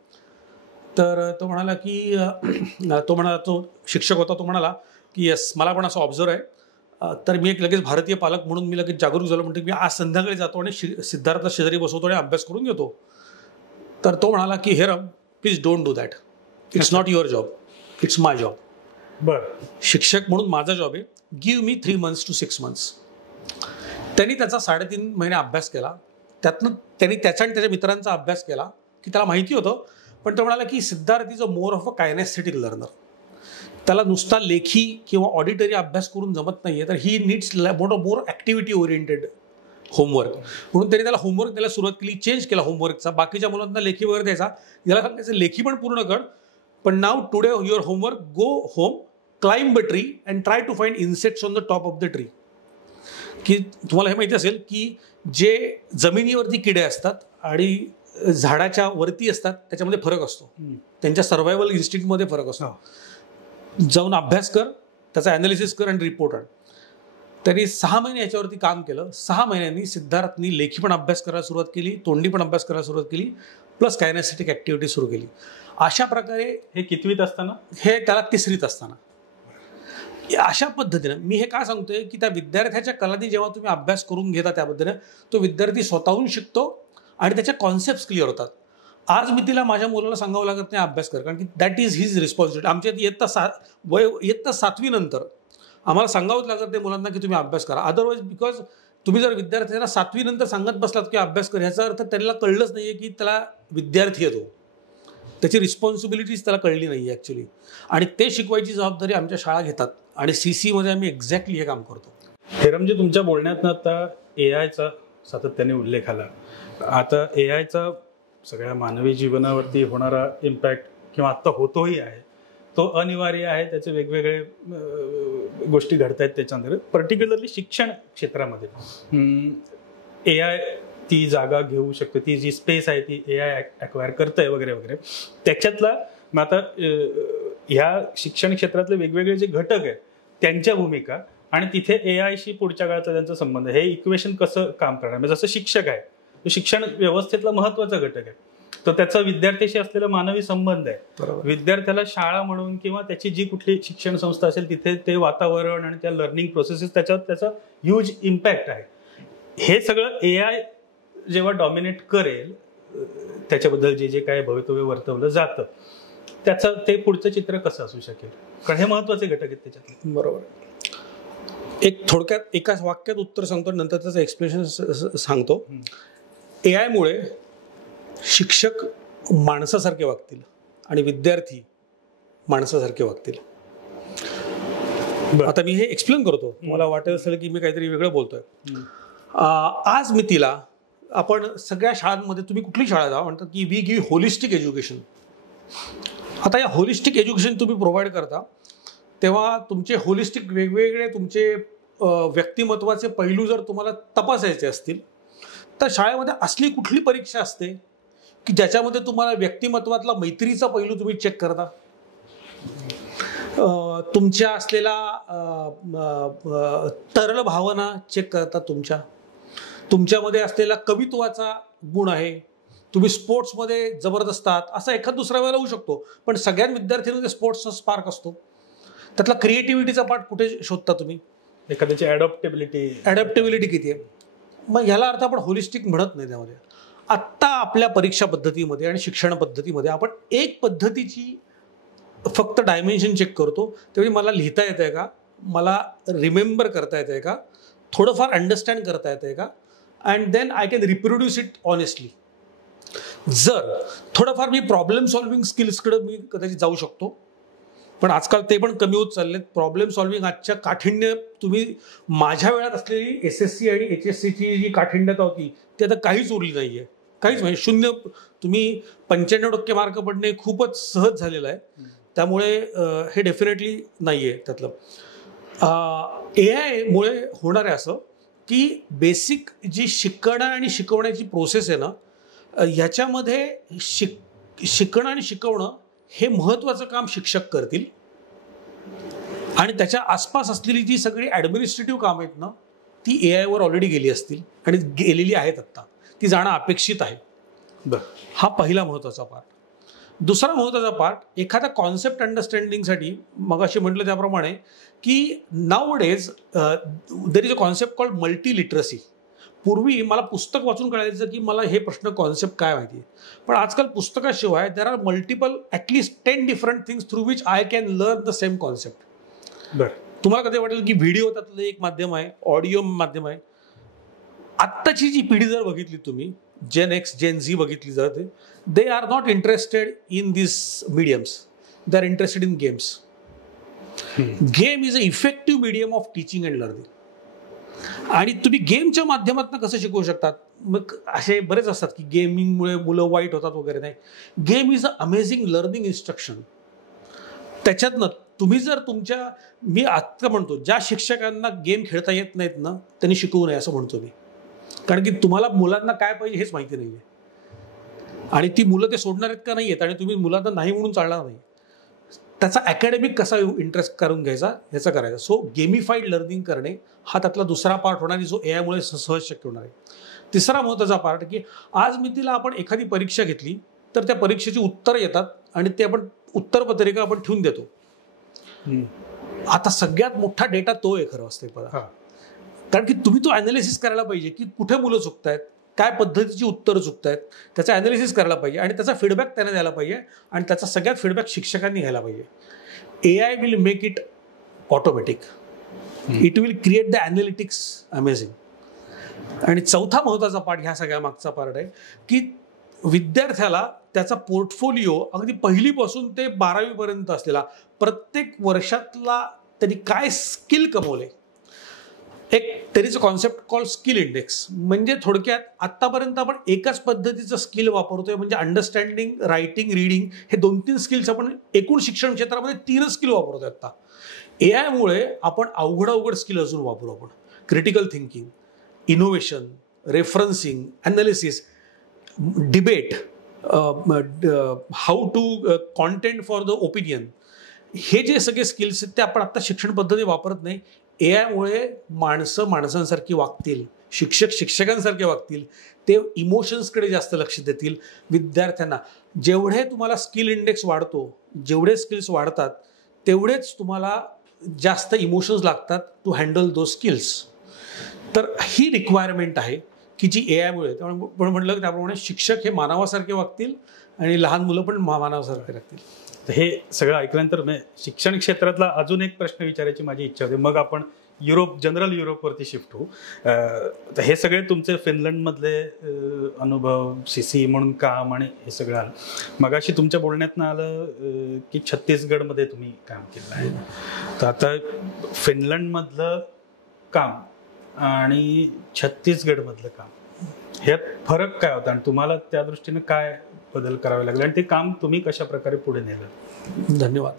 तर तो म्हणाला की तो शिक्षक होता, तो म्हणाला की येस मला पण असं ऑब्झर्व आहे. तर मी एक लगेच भारतीय पालक म्हणून मी लगेच जागरूक झालो. म्हणतो की मी आज संध्याकाळी जातो आणि सिद्धार्थ शेजारी बसवतो आणि अभ्यास करून घेतो. तर तो म्हणाला की Heram please don't do that, it's not your job, it's my job. बरं, शिक्षक म्हणून माझा जॉब आहे, give me 3 months to 6 months. त्यांनी त्याचा 3.5 महिने अभ्यास केला. त्यातनं त्यांनी त्याच्या आणि त्याच्या मित्रांचा अभ्यास केला की त्याला माहिती होतं, पण तो म्हणाला की Siddharth is a more of a kinesthetic learner. त्याला नुसता लेखी किंवा ऑडिटरी अभ्यास करून जमत नाही आहे, तर he needs more activity oriented homework. म्हणून त्यांनी त्याला होमवर्क द्यायला सुरुवात केली, चेंज केला होमवर्कचा. बाकीच्या मुलांना लेखी वगैरे द्यायचा, याला सांगायचं लेखी पण पूर्ण कर, पण now today your homework, go home, climb a tree and try to find insects on the top of the tree. की तुम्हाला हे माहिती असेल की जे जमिनीवरती किडे असतात आणि झाडाच्या वरती असतात त्याच्यामध्ये फरक असतो, त्यांच्या सर्व्हायवल इन्स्टिंक्टमध्ये फरक असतो. जाऊन अभ्यास कर, त्याचा ॲनालिसिस कर आणि रिपोर्ट आण. त्यांनी 6 महिने याच्यावरती काम केलं. 6 महिन्यांनी सिद्धार्थनी लेखी पण अभ्यास करायला सुरुवात केली, तोंडी पण अभ्यास करायला सुरुवात केली, प्लस कायनेस्थेटिक ॲक्टिव्हिटी सुरू केली. अशा प्रकारे हे कितवीत असताना, हे त्याला 3रीत असताना. अशा पद्धतीनं मी हे का सांगतोय की त्या विद्यार्थ्याच्या कलानी जेव्हा तुम्ही अभ्यास करून घेता त्या पद्धतीनं तो विद्यार्थी स्वतःहून शिकतो आणि त्याच्या कॉन्सेप्ट्स क्लिअर होतात. आज मी तिला माझ्या मुलाला सांगावं लागत नाही अभ्यास कर, कारण की दॅट इज हिज रिस्पॉन्सिबिलिटी. आमच्या इयत्ता 7वी नंतर आम्हाला सांगावंच लागत नाही मुलांना की तुम्ही अभ्यास करा. अदरवाईज बिकॉज तुम्ही जर विद्यार्थ्यांना 7वी नंतर सांगत बसलात की अभ्यास कर, ह्याचा अर्थ त्याला कळलंच नाही आहे की त्याला विद्यार्थी येतो, त्याची रिस्पॉन्सिबिलिटीज त्याला कळली नाही आहे ॲक्च्युली. आणि ते शिकवायची जबाबदारी आमच्या शाळा घेतात आणि CC आम्ही एक्झॅक्टली हे काम करतो. हेरमजी, तुमच्या बोलण्यातनं आता AIचा सातत्याने उल्लेख आला. आता AIचा सगळ्या मानवी जीवनावरती होणारा इम्पॅक्ट किंवा आत्ता होतोही आहे, तो अनिवार्य आहे. त्याचे वेगवेगळे गोष्टी घडत आहेत त्याच्यानंतर, पर्टिक्युलरली शिक्षण क्षेत्रामध्ये AI ती जागा घेऊ शकते, ती जी स्पेस आहे ती AI ॲक्वायर करतंय वगैरे वगैरे. त्याच्यातला मग आता ह्या शिक्षण क्षेत्रातले वेगवेगळे जे घटक आहेत त्यांच्या भूमिका आणि तिथे AIशी पुढच्या काळाचा त्यांचा संबंध, हे इक्वेशन कसं काम करणार. म्हणजे जसं शिक्षक आहे, तो शिक्षण व्यवस्थेतला महत्त्वाचा घटक आहे, तो त्याचा विद्यार्थ्याशी असलेला मानवी संबंध आहे. विद्यार्थ्याला शाळा म्हणून किंवा त्याची जी कुठली शिक्षण संस्था असेल तिथे ते वातावरण आणि त्या लर्निंग प्रोसेसेस, त्याच्यावर त्याचा ह्यूज इम्पॅक्ट आहे. हे सगळं AI जेव्हा डॉमिनेट करेल, त्याच्याबद्दल जे जे काय भवितव्य वर्तवलं जातं त्याचं ते पुढचं चित्र कसं असू शकेल, कारण हे महत्त्वाचे घटक आहेत त्याच्यात. बरोबर. एक थोडक्यात एकाच वाक्यात उत्तर सांगतो, नंतर त्याचं एक्सप्लेनेशन सांगतो. AI शिक्षक माणसासारखे वागतील आणि विद्यार्थी माणसासारखे वागतील. आता मी हे एक्सप्लेन करतो, मला वाटेल असेल की मी काहीतरी वेगळं बोलतोय. आज मी तिला आपण सगळ्या शाळांमध्ये, तुम्ही कुठली शाळा जा म्हणतात की वी गिव्ह होलिस्टिक एज्युकेशन. आता या होलिस्टिक एज्युकेशन तुम्ही प्रोव्हाइड करता तेव्हा तुमचे होलिस्टिक वेगवेगळे तुमचे व्यक्तिमत्वाचे पैलू जर तुम्हाला तपासायचे असतील तर शाळेमध्ये असली कुठली परीक्षा असते की ज्याच्यामध्ये तुम्हाला व्यक्तिमत्वातला मैत्रीचा पैलू तुम्ही चेक करता, तुमच्या असलेला तरल भावना चेक करता, तुमच्यामध्ये असलेला कवित्वाचा गुण आहे, तुम्ही स्पोर्ट्समध्ये जबरदस्त आहात, असा एखाद दुसरा वेळेला होऊ शकतो. पण सगळ्या विद्यार्थ्यांमध्ये स्पोर्ट्सचा स्पार्क असतो. त्यातला क्रिएटिव्हिटीचा पार्ट कुठे शोधता तुम्ही? एखाद्याची ॲडॅप्टेबिलिटी किती आहे? मग ह्याला अर्थ आपण होलिस्टिक म्हणत नाही. त्यामध्ये आत्ता आपल्या परीक्षा पद्धतीमध्ये आणि शिक्षण पद्धतीमध्ये आपण एक पद्धतीची फक्त डायमेन्शन चेक करतो. त्यावेळी मला लिहिता येतं आहे का, मला रिमेंबर करता येतं आहे का, थोडंफार अंडरस्टँड करता येतं आहे का, and then I can reproduce it honestly. जर थोडंफार मी प्रॉब्लेम सॉल्व्हिंग स्किल्सकडे मी कदाचित जाऊ शकतो, पण आजकाल ते पण कमी होत चाललेत. प्रॉब्लेम सॉल्व्हिंग आजच्या काठिण्य, तुम्ही माझ्या वेळात असलेली SSC आणि HSCची जी काठिण्यता होती ती आता काहीच उरली नाही आहे, काहीच. म्हणजे शून्य, तुम्ही 95% मार्क पडणे खूपच सहज झालेलं आहे. त्यामुळे हे डेफिनेटली नाही आहे त्यातलं. AI मुळे होणार आहे असं की बेसिक जी शिकणं आणि शिकवण्याची प्रोसेस आहे ना, ह्याच्यामध्ये शिकणं आणि शिकवणं हे महत्त्वाचं काम शिक्षक करतील आणि त्याच्या आसपास असलेली जी सगळी ॲडमिनिस्ट्रेटिव्ह कामं आहेत ना ती AI वर ऑलरेडी गेली असतील आणि गेलेली आहेत. आत्ता ती जाणं अपेक्षित आहे. हा पहिला महत्त्वाचा पार्ट. दुसरा महत्त्वाचा पार्ट, एखादा कॉन्सेप्ट अंडरस्टँडिंगसाठी मगाशी म्हटलं त्याप्रमाणे की now days there is a concept called multi literacy. पूर्वी मला पुस्तक वाचून कळायचं की मला हे प्रश्न कॉन्सेप्ट काय माहिती आहे, पण आजकाल पुस्तकाशिवाय there are multiple at least 10 different things through which I can learn the same concept. तुम्हाला कधी वाटेल की व्हिडिओ त्यातलं एक माध्यम आहे, ऑडिओ माध्यम आहे. आत्ताची जी पिढी जर बघितली तुम्ही, Gen X, Gen Z बघितली जाते, they are not interested in this mediums, they are interested in games. Game is a effective medium of teaching and learning. आणि तुम्ही गेमच्या माध्यमातून कसं शिकवू शकतात? मग असे बरेच असतात की गेमिंगमुळे मुलं वाईट होतात वगैरे. नाही, game is a amazing learning instruction. त्याच्यातनं तुम्ही जर तुमच्या, मी आत्ता म्हणतो ज्या शिक्षकांना गेम खेळता येत नाहीत ना त्यांनी शिकवू नये असं म्हणतो मी. कारण की तुम्हाला मुलांना काय पाहिजे हेच माहिती नाही आहे आणि ती मुलं ते सोडणार आहेत का नाही आहेत आणि तुम्ही मुलांना नाही म्हणून चालणार नाही. त्याचा अकॅडमिक कसा इंटरेस्ट करून घ्यायचा ह्याचा करायचा. सो गेमिफाईड लर्निंग करणे हा त्यातला दुसरा पार्ट होणार जो AI मुळे सहज शक्य होणार आहे. तिसरा महत्त्वाचा पार्ट की आज मी तिला आपण एखादी परीक्षा घेतली तर त्या परीक्षेची उत्तरं येतात आणि ते आपण उत्तरपत्रिका आपण ठेवून देतो. आता सगळ्यात मोठा डेटा तो आहे खरं असते बघा. कारण की तुम्ही तो ॲनालिसिस करायला पाहिजे की कुठे मुलं चुकतायत, काय पद्धतीची उत्तरं चुकतायत, त्याचा ॲनालिसिस करायला पाहिजे आणि त्याचा फीडबॅक त्याने द्यायला पाहिजे आणि त्याचा सगळ्यात फीडबॅक शिक्षकांनी घ्यायला पाहिजे. AI will make it automatic. It will create the analytics amazing. आणि चौथा महत्त्वाचा पार्ट ह्या सगळ्या मागचा पार्ट आहे की विद्यार्थ्याला त्याचा पोर्टफोलिओ अगदी पहिलीपासून ते 12वीपर्यंत असलेला प्रत्येक वर्षातला त्यांनी काय स्किल कमवले. देर is a concept called skill index. म्हणजे थोडक्यात आत्तापर्यंत आपण एकाच पद्धतीचं स्किल वापरतोय, म्हणजे अंडरस्टँडिंग, रायटिंग, रीडिंग हे 2-3 स्किल्स आपण एकूण शिक्षण क्षेत्रामध्ये 3 स्किल वापरतोय. आता AI मुळे आपण अवघड स्किल अजून वापरू. आपण critical thinking, innovation, referencing, analysis, debate, how to content for the opinion, हे जे सगळे स्किल्स आहेत ते आपण आत्ता शिक्षण पद्धती वापरत नाही. AI मुळे माणसं माणसांसारखी वागतील, शिक्षक शिक्षकांसारखे वागतील, ते इमोशन्सकडे जास्त लक्ष देतील. विद्यार्थ्यांना जेवढे तुम्हाला स्किल इंडेक्स वाढतो, जेवढे स्किल्स वाढतात तेवढेच तुम्हाला जास्त इमोशन्स लागतात टू हँडल दो स्किल्स. तर ही रिक्वायरमेंट आहे की जी AI मुळे. त्यामुळे म्हटलं त्याप्रमाणे शिक्षक हे मानवासारखे वागतील आणि लहान मुलं पण मानवासारखे वागतील. हे सगळं ऐकल्यानंतर शिक्षण क्षेत्रातला अजून एक प्रश्न विचारायची माझी इच्छा होती. मग आपण जनरल युरोपवरती शिफ्ट होऊ. तर हे सगळे तुमचे फिनलंडमधले अनुभव, CC म्हणून काम आणि हे सगळं आलं. मगाशी तुमच्या बोलण्यातनं आलं की छत्तीसगडमध्ये तुम्ही काम केलं आहे. तर आता फिनलंडमधलं काम आणि छत्तीसगडमधलं काम ह्यात फरक काय होता आणि तुम्हाला त्या दृष्टीने काय बदल करावे लागले आणि ते काम तुम्ही कशा प्रकारे पुढे नेलं? धन्यवाद.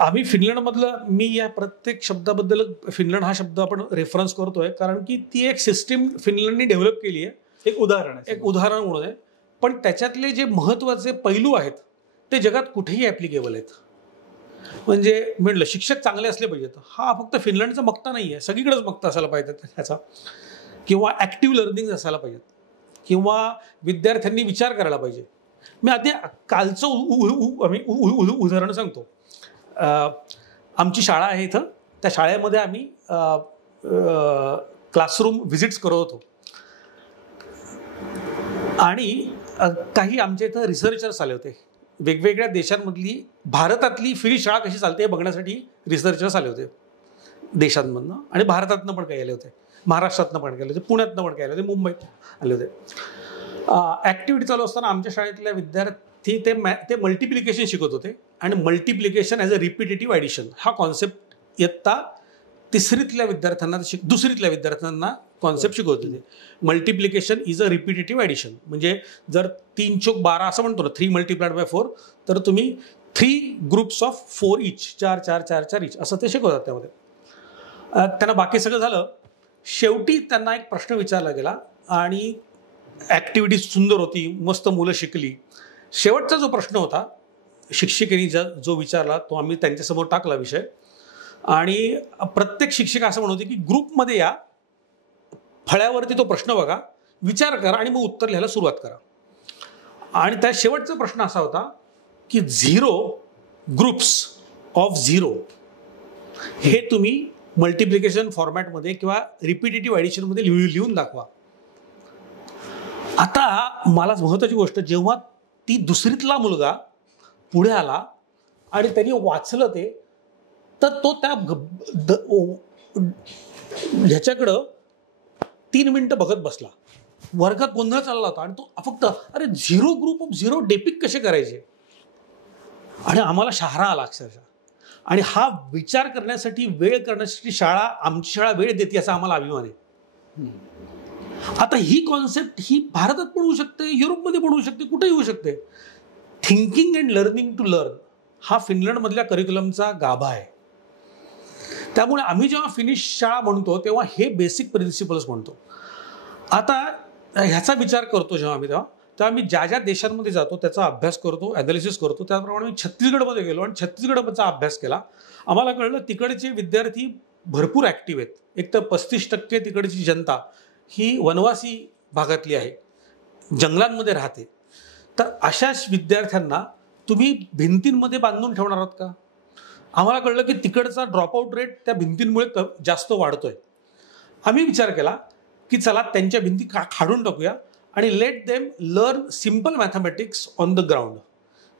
आम्ही फिनलंडमधलं, मी या प्रत्येक शब्दाबद्दल फिनलंड हा शब्द आपण रेफरन्स करतोय कारण की ती एक सिस्टीम फिनलंडनी डेव्हलप केली आहे. एक उदाहरण म्हणून आहे, पण त्याच्यातले जे महत्त्वाचे पैलू आहेत ते जगात कुठेही ॲप्लिकेबल आहेत. म्हणजे म्हणलं शिक्षक चांगले असले पाहिजेत, हा फक्त फिनलंडचा मक्ता नाही आहे, सगळीकडेच मक्ता असायला पाहिजे ह्याचा. किंवा ॲक्टिव्ह लर्निंग असायला पाहिजेत, किंवा विद्यार्थ्यांनी विचार करायला पाहिजे. मी आधी कालचं आम्ही उदाहरण सांगतो. आमची शाळा आहे इथं, त्या शाळेमध्ये आम्ही क्लासरूम व्हिजिट्स करत होतो आणि काही आमच्या इथं रिसर्चर्स आले होते. वेगवेगळ्या देशांमधली, भारतातली फिनिश शाळा कशी चालते हे बघण्यासाठी रिसर्चर्स आले होते देशांमधनं, आणि भारतातनं पण काही आले होते, महाराष्ट्रातनं पण गेले होते, पुण्यातनं पण काही आले होते, मुंबईत आले होते. ॲक्टिव्हिटी चालू असताना आमच्या शाळेतल्या विद्यार्थी ते मल्टिप्लिकेशन शिकत होते आणि multiplication as a repetitive addition हा कॉन्सेप्ट इयत्ता दुसरीतल्या विद्यार्थ्यांना कॉन्सेप्ट शिकवत होते. Multiplication is a repetitive addition, म्हणजे जर 3 चोक 12 असं म्हणतो ना, 3 मल्टिप्लाइड बाय 4, तर तुम्ही 3 ग्रुप्स ऑफ 4 इच, 4 4 4 4 इच असं ते शिकवतात. त्यामध्ये त्यांना बाकी सगळं झालं. शेवटी त्यांना एक प्रश्न विचारला गेला आणि ॲक्टिव्हिटी सुंदर होती, मस्त मुलं शिकली. शेवटचा जो प्रश्न होता शिक्षिकेने जो विचारला तो आम्ही त्यांच्यासमोर टाकला विषय, आणि प्रत्येक शिक्षिका असं म्हणत होती की ग्रुपमध्ये या, फळ्यावरती तो प्रश्न बघा, विचार करा आणि मग उत्तर लिहायला सुरुवात करा. आणि त्या शेवटचा प्रश्न असा होता की 0 ग्रुप्स ऑफ 0 हे तुम्ही मल्टिप्लिकेशन फॉर्मॅटमध्ये किंवा रिपिटेटिव्ह ॲडिशनमध्ये लिहून दाखवा. आता मला महत्त्वाची गोष्ट, जेव्हा ती दुसरीतला मुलगा पुढे आला आणि त्यांनी वाचलं ते, तर तो त्या ह्याच्याकडं 3 मिनिटं बघत बसला. वर्गात गोंधळ चालला होता आणि तो फक्त अरे 0 ग्रुप ऑफ 0 डेपिक कसे करायचे, आणि आम्हाला शहारा आला अक्षरशः. आणि हा विचार करण्यासाठी, वेळ करण्यासाठी आमची शाळा वेळ देते याचा आम्हाला अभिमान आहे. आता ही कॉन्सेप्ट ही भारतात पण होऊ शकते, युरोपमध्ये पण होऊ शकते, कुठेही होऊ शकते. Thinking and learning to learn हा फिनलंडमधल्या करिक्युलमचा गाभा आहे. त्यामुळे आम्ही जेव्हा फिनिश शाळा म्हणतो तेव्हा हे बेसिक प्रिन्सिपल्स म्हणतो. आता ह्याचा विचार करतो जेव्हा तेव्हा आम्ही ज्या ज्या देशांमध्ये जातो त्याचा अभ्यास करतो, ॲनालिसिस करतो. त्याप्रमाणे मी छत्तीसगडमध्ये गेलो आणि छत्तीसगडचा अभ्यास केला. आम्हाला कळलं तिकडचे विद्यार्थी भरपूर ॲक्टिव्ह आहेत. एक तर 35% तिकडची जनता ही वनवासी भागातली आहे, जंगलांमध्ये राहते. तर अशाच विद्यार्थ्यांना तुम्ही भिंतींमध्ये बांधून ठेवणार आहात का? आम्हाला कळलं की तिकडचा ड्रॉपआउट रेट त्या भिंतींमुळे जास्त वाढतोय. आम्ही विचार केला की चला त्यांच्या भिंती काढून टाकूया आणि let them learn simple mathematics on the ground.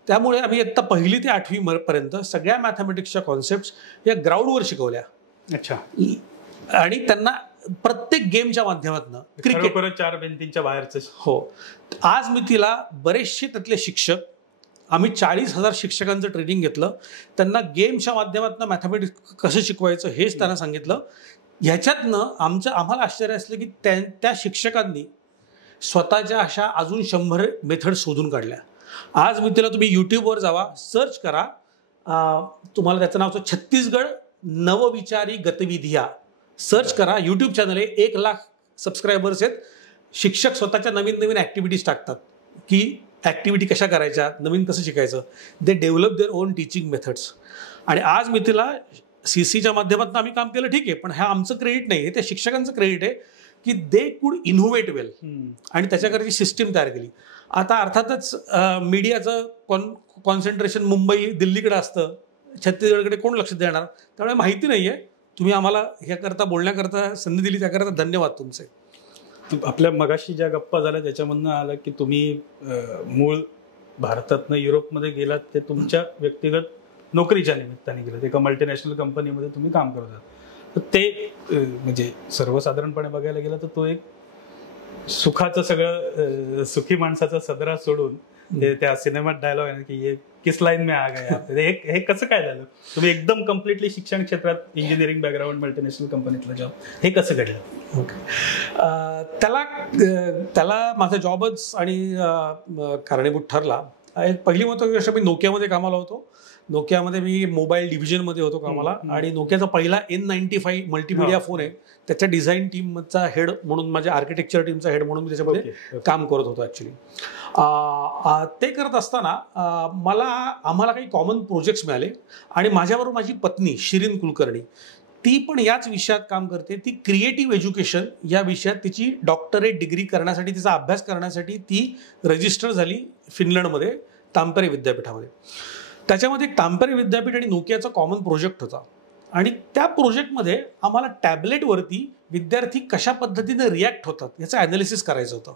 त्यामुळे आम्ही इयत्ता 1ली ते 8वी पर्यंत सगळ्या मॅथमॅटिक्सच्या कॉन्सेप्ट्स या ग्राउंडवर शिकवल्या. अच्छा. आणि त्यांना प्रत्येक गेमच्या माध्यमातून, क्रिकेट 4 भिंतींच्या बाहेरचं. हो. आज मी तिला बरेचसे त्यातले शिक्षक, आम्ही 40,000 शिक्षकांचं ट्रेनिंग घेतलं, त्यांना गेमच्या माध्यमातून मॅथमॅटिक्स कसं शिकवायचं हेच त्यांना सांगितलं. ह्याच्यातनं आम्हाला आश्चर्य असलं की त्या शिक्षकांनी स्वतःच्या अशा अजून 100 मेथड शोधून काढल्या. आज मी तिला, तुम्ही यूट्यूबवर जावा, सर्च करा, तुम्हाला त्याचं नाव छत्तीसगड नवविचारी गतिविधिया सर्च करा. यूट्यूब चॅनल आहे, 1 लाख सबस्क्रायबर्स आहेत. शिक्षक स्वतःच्या नवीन ॲक्टिव्हिटीज टाकतात की ॲक्टिव्हिटी कशा करायच्या, नवीन कसं शिकायचं. They develop their own teaching methods. आणि आज मी तिला CCच्या माध्यमातून आम्ही काम केलं, ठीक आहे, पण हा आमचं क्रेडिट नाही, हे त्या शिक्षकांचं क्रेडिट आहे की दे कुड इनोव्हेट वेल आणि त्याच्याकरता सिस्टीम तयार केली. आता अर्थातच मीडियाचं कॉन्सन्ट्रेशन मुंबई दिल्लीकडे असतं, छत्तीसगडकडे कोण लक्ष देणार, त्यामुळे माहिती नाही आहे. तुम्ही आम्हाला ह्याकरता बोलण्याकरता संधी दिली त्याकरता धन्यवाद तुमचे. आपल्या मगाशी ज्या गप्पा झाल्या त्याच्यामधनं आलं की तुम्ही मूळ भारतातनं युरोपमध्ये गेलात, ते तुमच्या व्यक्तिगत नोकरीच्या निमित्ताने गेलात. एका मल्टीनॅशनल कंपनीमध्ये तुम्ही काम करत आहात. तर ते म्हणजे सर्वसाधारणपणे बघायला गेलं तर तो एक सुखाचं सगळं सुखी माणसाचा सदरा सोडून, त्या सिनेमात डायलॉग आहे की ये किस लाईन में आ गया. हे कसं काय झालं? तुम्ही एकदम कम्प्लिटली शिक्षण क्षेत्रात इंजिनिअरिंग बॅकग्राऊंड मल्टीनॅशनल कंपनीतलं जॉब, हे कसं घडलं? त्याला माझा जॉबच आणि कारणीभूत ठरला. एक पहिली महत्त्वाची गोष्ट, मी नोकियामध्ये कामाला होतो. नोकियामध्ये मी मोबाईल डिव्हिजनमध्ये होतो कामाला, आणि नोकियाचा पहिला N95 मल्टीमीडिया फोन आहे, त्याच्या डिझाईन टीमचा हेड म्हणून, माझ्या आर्किटेक्चर टीमचा हेड म्हणून मी त्याच्यामध्ये काम करत होतो ॲक्च्युली. ते करत असताना आम्हाला काही कॉमन प्रोजेक्ट्स मिळाले, आणि माझ्याबरोबर माझी पत्नी शिरीन कुलकर्णी, ती पण याच विषयात काम करते. ती क्रिएटिव्ह एज्युकेशन या विषयात तिची डॉक्टरेट डिग्री करण्यासाठी, तिचा अभ्यास करण्यासाठी ती रजिस्टर झाली फिनलंडमध्ये, तांपेरे विद्यापीठामध्ये. त्याच्यामध्ये एक तांपेरे विद्यापीठ आणि नोकियाचा कॉमन प्रोजेक्ट होता, आणि त्या प्रोजेक्टमध्ये आम्हाला टॅबलेटवरती विद्यार्थी कशा पद्धतीने रिॲक्ट होतात याचं ॲनालिसिस करायचं होतं.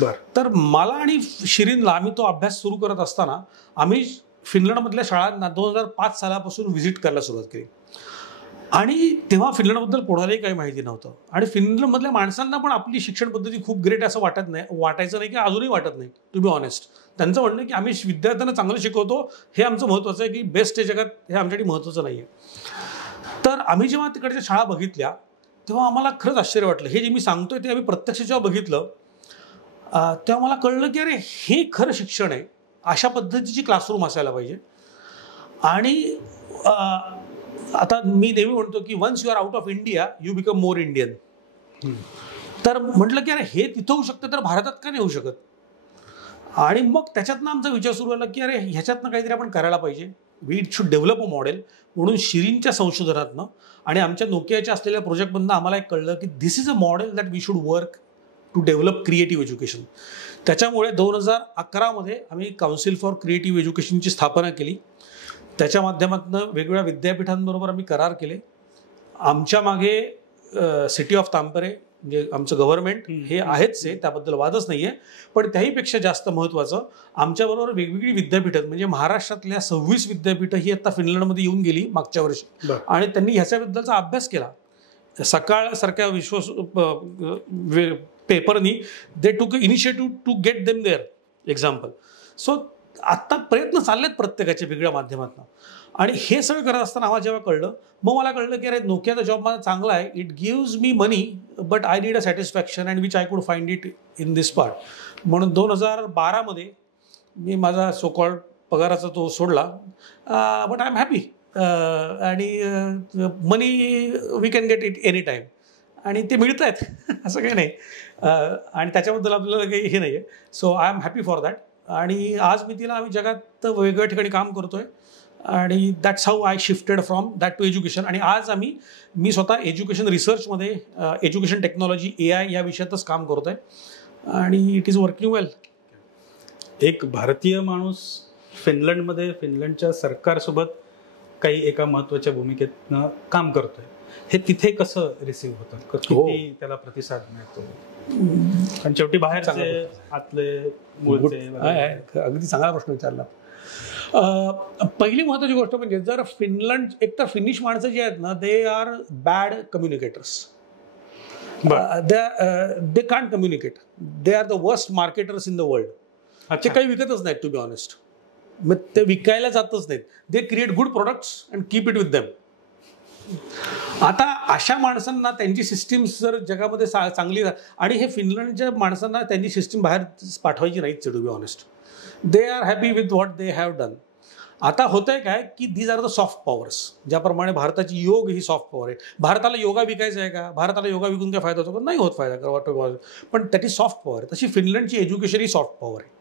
बरं. तर मला आणि शिरीनला, आम्ही तो अभ्यास सुरू करत असताना आम्ही फिनलंडमधल्या शाळांना 2005 सालापासून व्हिजिट करायला सुरुवात केली, आणि तेव्हा फिनलंडबद्दल कोणालाही काही माहिती नव्हतं. आणि फिनलंडमधल्या माणसांना पण आपली शिक्षण पद्धती खूप ग्रेट असं वाटायचं नाही, की अजूनही वाटत नाही, टू बी ऑनेस्ट. त्यांचं म्हणणं की आम्ही विद्यार्थ्यांना चांगलं शिकवतो, हे आमचं महत्त्वाचं आहे, की बेस्ट आहे जगात, हे आमच्यासाठी महत्त्वाचं नाही आहे. तर आम्ही जेव्हा तिकडच्या शाळा बघितल्या तेव्हा आम्हाला खरंच आश्चर्य वाटलं. हे जे मी सांगतोय ते आम्ही प्रत्यक्ष जेव्हा बघितलं तेव्हा मला कळलं की अरे, हे खरं शिक्षण आहे, अशा पद्धतीची क्लासरूम असायला पाहिजे. आणि आता मी नेहमी म्हणतो की once you are out of India you become more Indian. तर म्हटलं की अरे, हे तिथं होऊ शकतं तर भारतात का नाही होऊ शकत? आणि मग त्याच्यातनं आमचा विचार सुरू झाला की अरे, ह्याच्यातनं काहीतरी आपण करायला पाहिजे. We should develop a model. म्हणून शिरीनच्या संशोधनातनं आणि आमच्या नोकियाच्या असलेल्या प्रोजेक्टमधनं आम्हाला एक कळलं की this is a model that we should work to develop creative education. त्याच्यामुळे 2011मध्ये आम्ही काउन्सिल फॉर क्रिएटिव्ह एज्युकेशनची स्थापना केली. त्याच्या माध्यमातून वेगवेगळ्या विद्यापीठांबरोबर आम्ही करार केले. आमच्या मागे सिटी ऑफ तांपेरे म्हणजे आमचं गव्हर्नमेंट हे आहेच आहे, त्याबद्दल वादच नाही आहे. पण त्याहीपेक्षा जास्त महत्त्वाचं, आमच्याबरोबर वेगवेगळी विद्यापीठं, म्हणजे महाराष्ट्रातल्या 26 विद्यापीठं ही आता फिनलंडमध्ये येऊन गेली मागच्या वर्षी, आणि त्यांनी ह्याच्याबद्दलचा अभ्यास केला. सकाळसारख्या पेपरनी they took initiative to get them their example. So आत्ता प्रयत्न चाललेत प्रत्येकाच्या वेगळ्या माध्यमातून. आणि हे सगळं करत असताना आम्हाला जेव्हा कळलं, मग मला कळलं की अरे, नोकियाचा जॉब माझा चांगला आहे, it gives me money but I need a satisfaction and which I could find it in this part. म्हणून 2012मध्ये मी माझा सो कॉल्ड पगाराचा तो सोडला, बट आय एम हॅपी, आणि money we can get it any time, आणि ते मिळत आहेत असं काही नाही. आणि त्याच्याबद्दल आपल्याला काही हे नाही आहे. So I am happy for that. आणि आज मी आम्ही जगात वेगवेगळ्या ठिकाणी काम करतोय, आणि that's how I shifted from that to education. आणि आज मी स्वतः एज्युकेशन रिसर्चमध्ये एज्युकेशन टेक्नॉलॉजी AI या विषयातच काम करतोय, आणि इट इज वर्किंग वेल. एक भारतीय माणूस फिनलंडमध्ये फिनलंडच्या सरकारसोबत काही एका महत्त्वाच्या भूमिकेतनं काम करतोय, हे तिथे कसं रिसीव्ह होतं, किती त्याला प्रतिसाद मिळतो? आणि शेवटी बाहेरचे आतले मूळचे. अगदी चांगला प्रश्न विचारला. पहिली महत्त्वाची गोष्ट म्हणजे, जर फिनलंड, एकतर फिनिश माणसं जी आहेत ना, they are bad communicators. They can't communicate. They are the worst marketers in the world. ते काही विकतच नाहीत, टू बी ऑनेस्ट. मग ते विकायला जातच नाहीत. They create good products and keep it with them. आता अशा माणसांना त्यांची सिस्टीम जर जगामध्ये चांगली, आणि हे फिनलंडच्या माणसांना त्यांची सिस्टीम बाहेर पाठवायची नाहीच, to be honest. They are happy with what they have done. आता होतंय काय की these are the soft powers. ज्याप्रमाणे भारताची योग ही सॉफ्ट पॉवर आहे. भारताला योगा विकायचा आहे का? भारताला योगा विकून काय फायदा होतो का? नाही होत फायदा, पण त्याची सॉफ्ट पॉवर आहे. तशी फिनलंडची एज्युकेशन ही सॉफ्ट पॉवर आहे.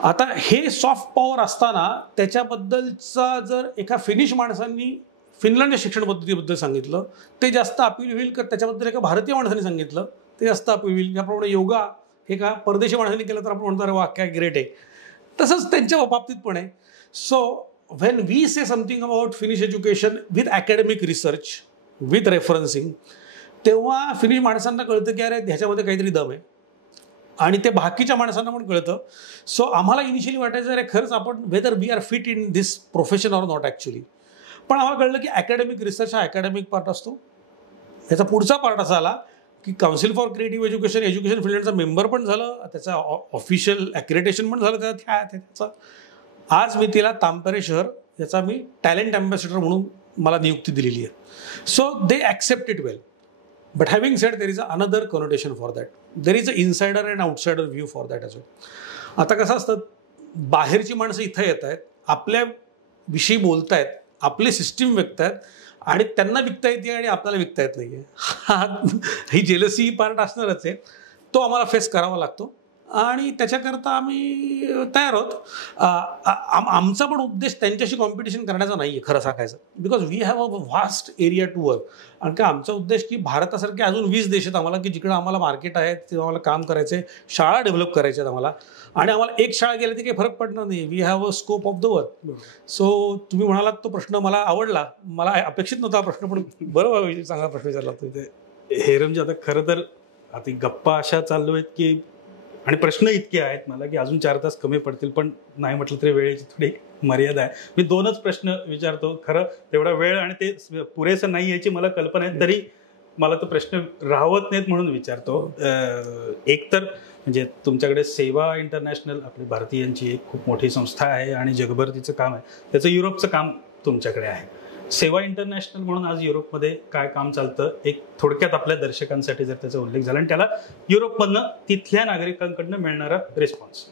आता हे सॉफ्ट पॉवर असताना त्याच्याबद्दलचा जर एका फिनिश माणसांनी फिनलंडच्या शिक्षण पद्धतीबद्दल सांगितलं, ते जास्त अपील होईल. का त्याच्याबद्दल एका भारतीय माणसाने सांगितलं, ते जास्त अपील होईल. ज्याप्रमाणे योगा हे का परदेशी माणसांनी केलं तर आपण म्हणतो अरे वा काय ग्रेट आहे, तसंच त्यांच्या बाबतीत पण आहे. So when we say something about Finnish education with academic research with referencing, तेव्हा फिनिश माणसांना कळतं की अरे ह्याच्यामध्ये काहीतरी दम आहे, आणि ते बाकीच्या माणसांना पण कळतं. सो आम्हाला इनिशियली वाटायचं अरे खरंच आपण whether we are fit in this profession or not actually. पण आम्हाला कळलं की अकॅडमिक रिसर्च हा अकॅडमिक पार्ट असतो. याचा पुढचा पार्ट असा आला की काउन्सिल फॉर क्रिएटिव्ह एज्युकेशन फिनलंडचा मेंबर पण झालं, त्याचा ऑफिशियल ॲक्रेडिटेशन पण झालं त्याचं. आज मी तिला तांपेरे शहर याचा मी टॅलेंट अँबॅसेडर म्हणून मला नियुक्ती दिलेली आहे. So they accept it well. But having said there is another connotation for that. There is a insider and outsider view for that as well. आता कसं असतं, बाहेरची माणसं इथं येत आहेत, आपल्याविषयी बोलत आहेत, आपले सिस्टीम विकत आहेत आणि त्यांना विकता येते आणि आपल्याला विकता येत नाही आहे. ही जेलसी पार्ट असणारच आहे. तो आम्हाला फेस करावा लागतो आणि त्याच्याकरता आम्ही तयार आहोत. आमचा पण उद्देश त्यांच्याशी कॉम्पिटिशन करण्याचा नाही आहे खरं सांगायचं, because we have a vast area to work. आणि का आमचा उद्देश की भारतासारखे अजून 20 देश आहेत आम्हाला, की जिकडे आम्हाला मार्केट आहे, तिथे आम्हाला काम करायचं आहे, शाळा डेव्हलप करायच्या आहेत आम्हाला. आणि आम्हाला एक शाळा गेली तर काही फरक पडणार नाही. We have a scope of the work. So तुम्ही म्हणालात तो प्रश्न मला आवडला. मला अपेक्षित नव्हता प्रश्न, पण बरोबर चांगला प्रश्न विचारला तुम्ही. हेरमजी, आता खरं तर आता गप्पा अशा चालू आहेत की, आणि प्रश्न इतके आहेत मला की अजून 4 तास कमी पडतील, पण नाही म्हटलं तरी वेळेची थोडी मर्यादा आहे. मी 2च प्रश्न विचारतो. खरं तेवढा वेळ आणि ते पुरेसं नाही याची मला कल्पना आहे, तरी मला तो प्रश्न राहवत नाहीत म्हणून विचारतो. एक तर म्हणजे तुमच्याकडे सेवा इंटरनॅशनल आपली भारतीयांची एक खूप मोठी संस्था आहे आणि जगभर तिचं काम आहे. त्याचं युरोपचं काम तुमच्याकडे आहे. सेवा इंटरनॅशनल म्हणून आज युरोपमध्ये काय काम चालतं, एक थोडक्यात आपल्या दर्शकांसाठी जर त्याचा उल्लेख झाला आणि त्याला युरोपमधनं तिथल्या नागरिकांकडनं मिळणारा रिस्पॉन्स.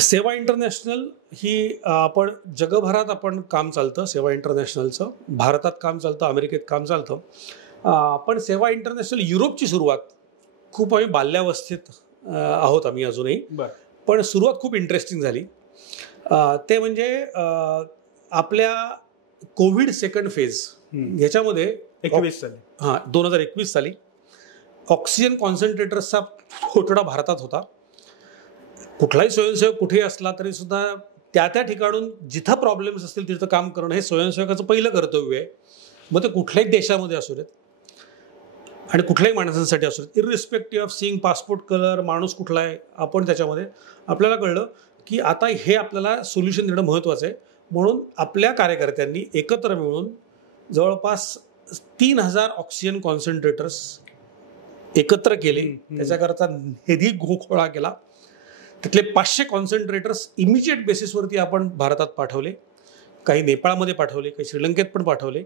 सेवा इंटरनॅशनल ही आपण जगभरात आपण काम चालतं. सेवा इंटरनॅशनलचं भारतात काम चालतं, अमेरिकेत काम चालतं. पण सेवा इंटरनॅशनल युरोपची सुरुवात खूप आम्ही बाल्यावस्थेत आहोत आम्ही अजूनही. पण सुरुवात खूप इंटरेस्टिंग झाली. ते म्हणजे आपल्या कोविड सेकंड फेज ह्याच्यामध्ये 2021 साली ऑक्सिजन कॉन्सन्ट्रेटर्सचा तुटवडा भारतात होता. कुठलाही स्वयंसेवक कुठेही असला तरी सुद्धा त्या ठिकाणून जिथं प्रॉब्लेम्स असतील तिथं काम करणं हे स्वयंसेवकाचं पहिलं कर्तव्य आहे. मग ते कुठल्याही देशामध्ये असू देत आणि कुठल्याही माणसांसाठी असू देत, irrespective of seeing passport colour, माणूस कुठला आहे, आपण त्याच्यामध्ये आपल्याला कळलं की आता हे आपल्याला सोल्युशन देणं महत्त्वाचं आहे. म्हणून आपल्या कार्यकर्त्यांनी एकत्र मिळून जवळपास 3000 ऑक्सिजन कॉन्सन्ट्रेटर्स एकत्र केले. त्याच्याकरता निधी गोळा केला. त्यातले 500 कॉन्सन्ट्रेटर्स इमिजिएट बेसिसवरती आपण भारतात पाठवले, काही नेपाळमध्ये पाठवले, काही श्रीलंकेत पण पाठवले.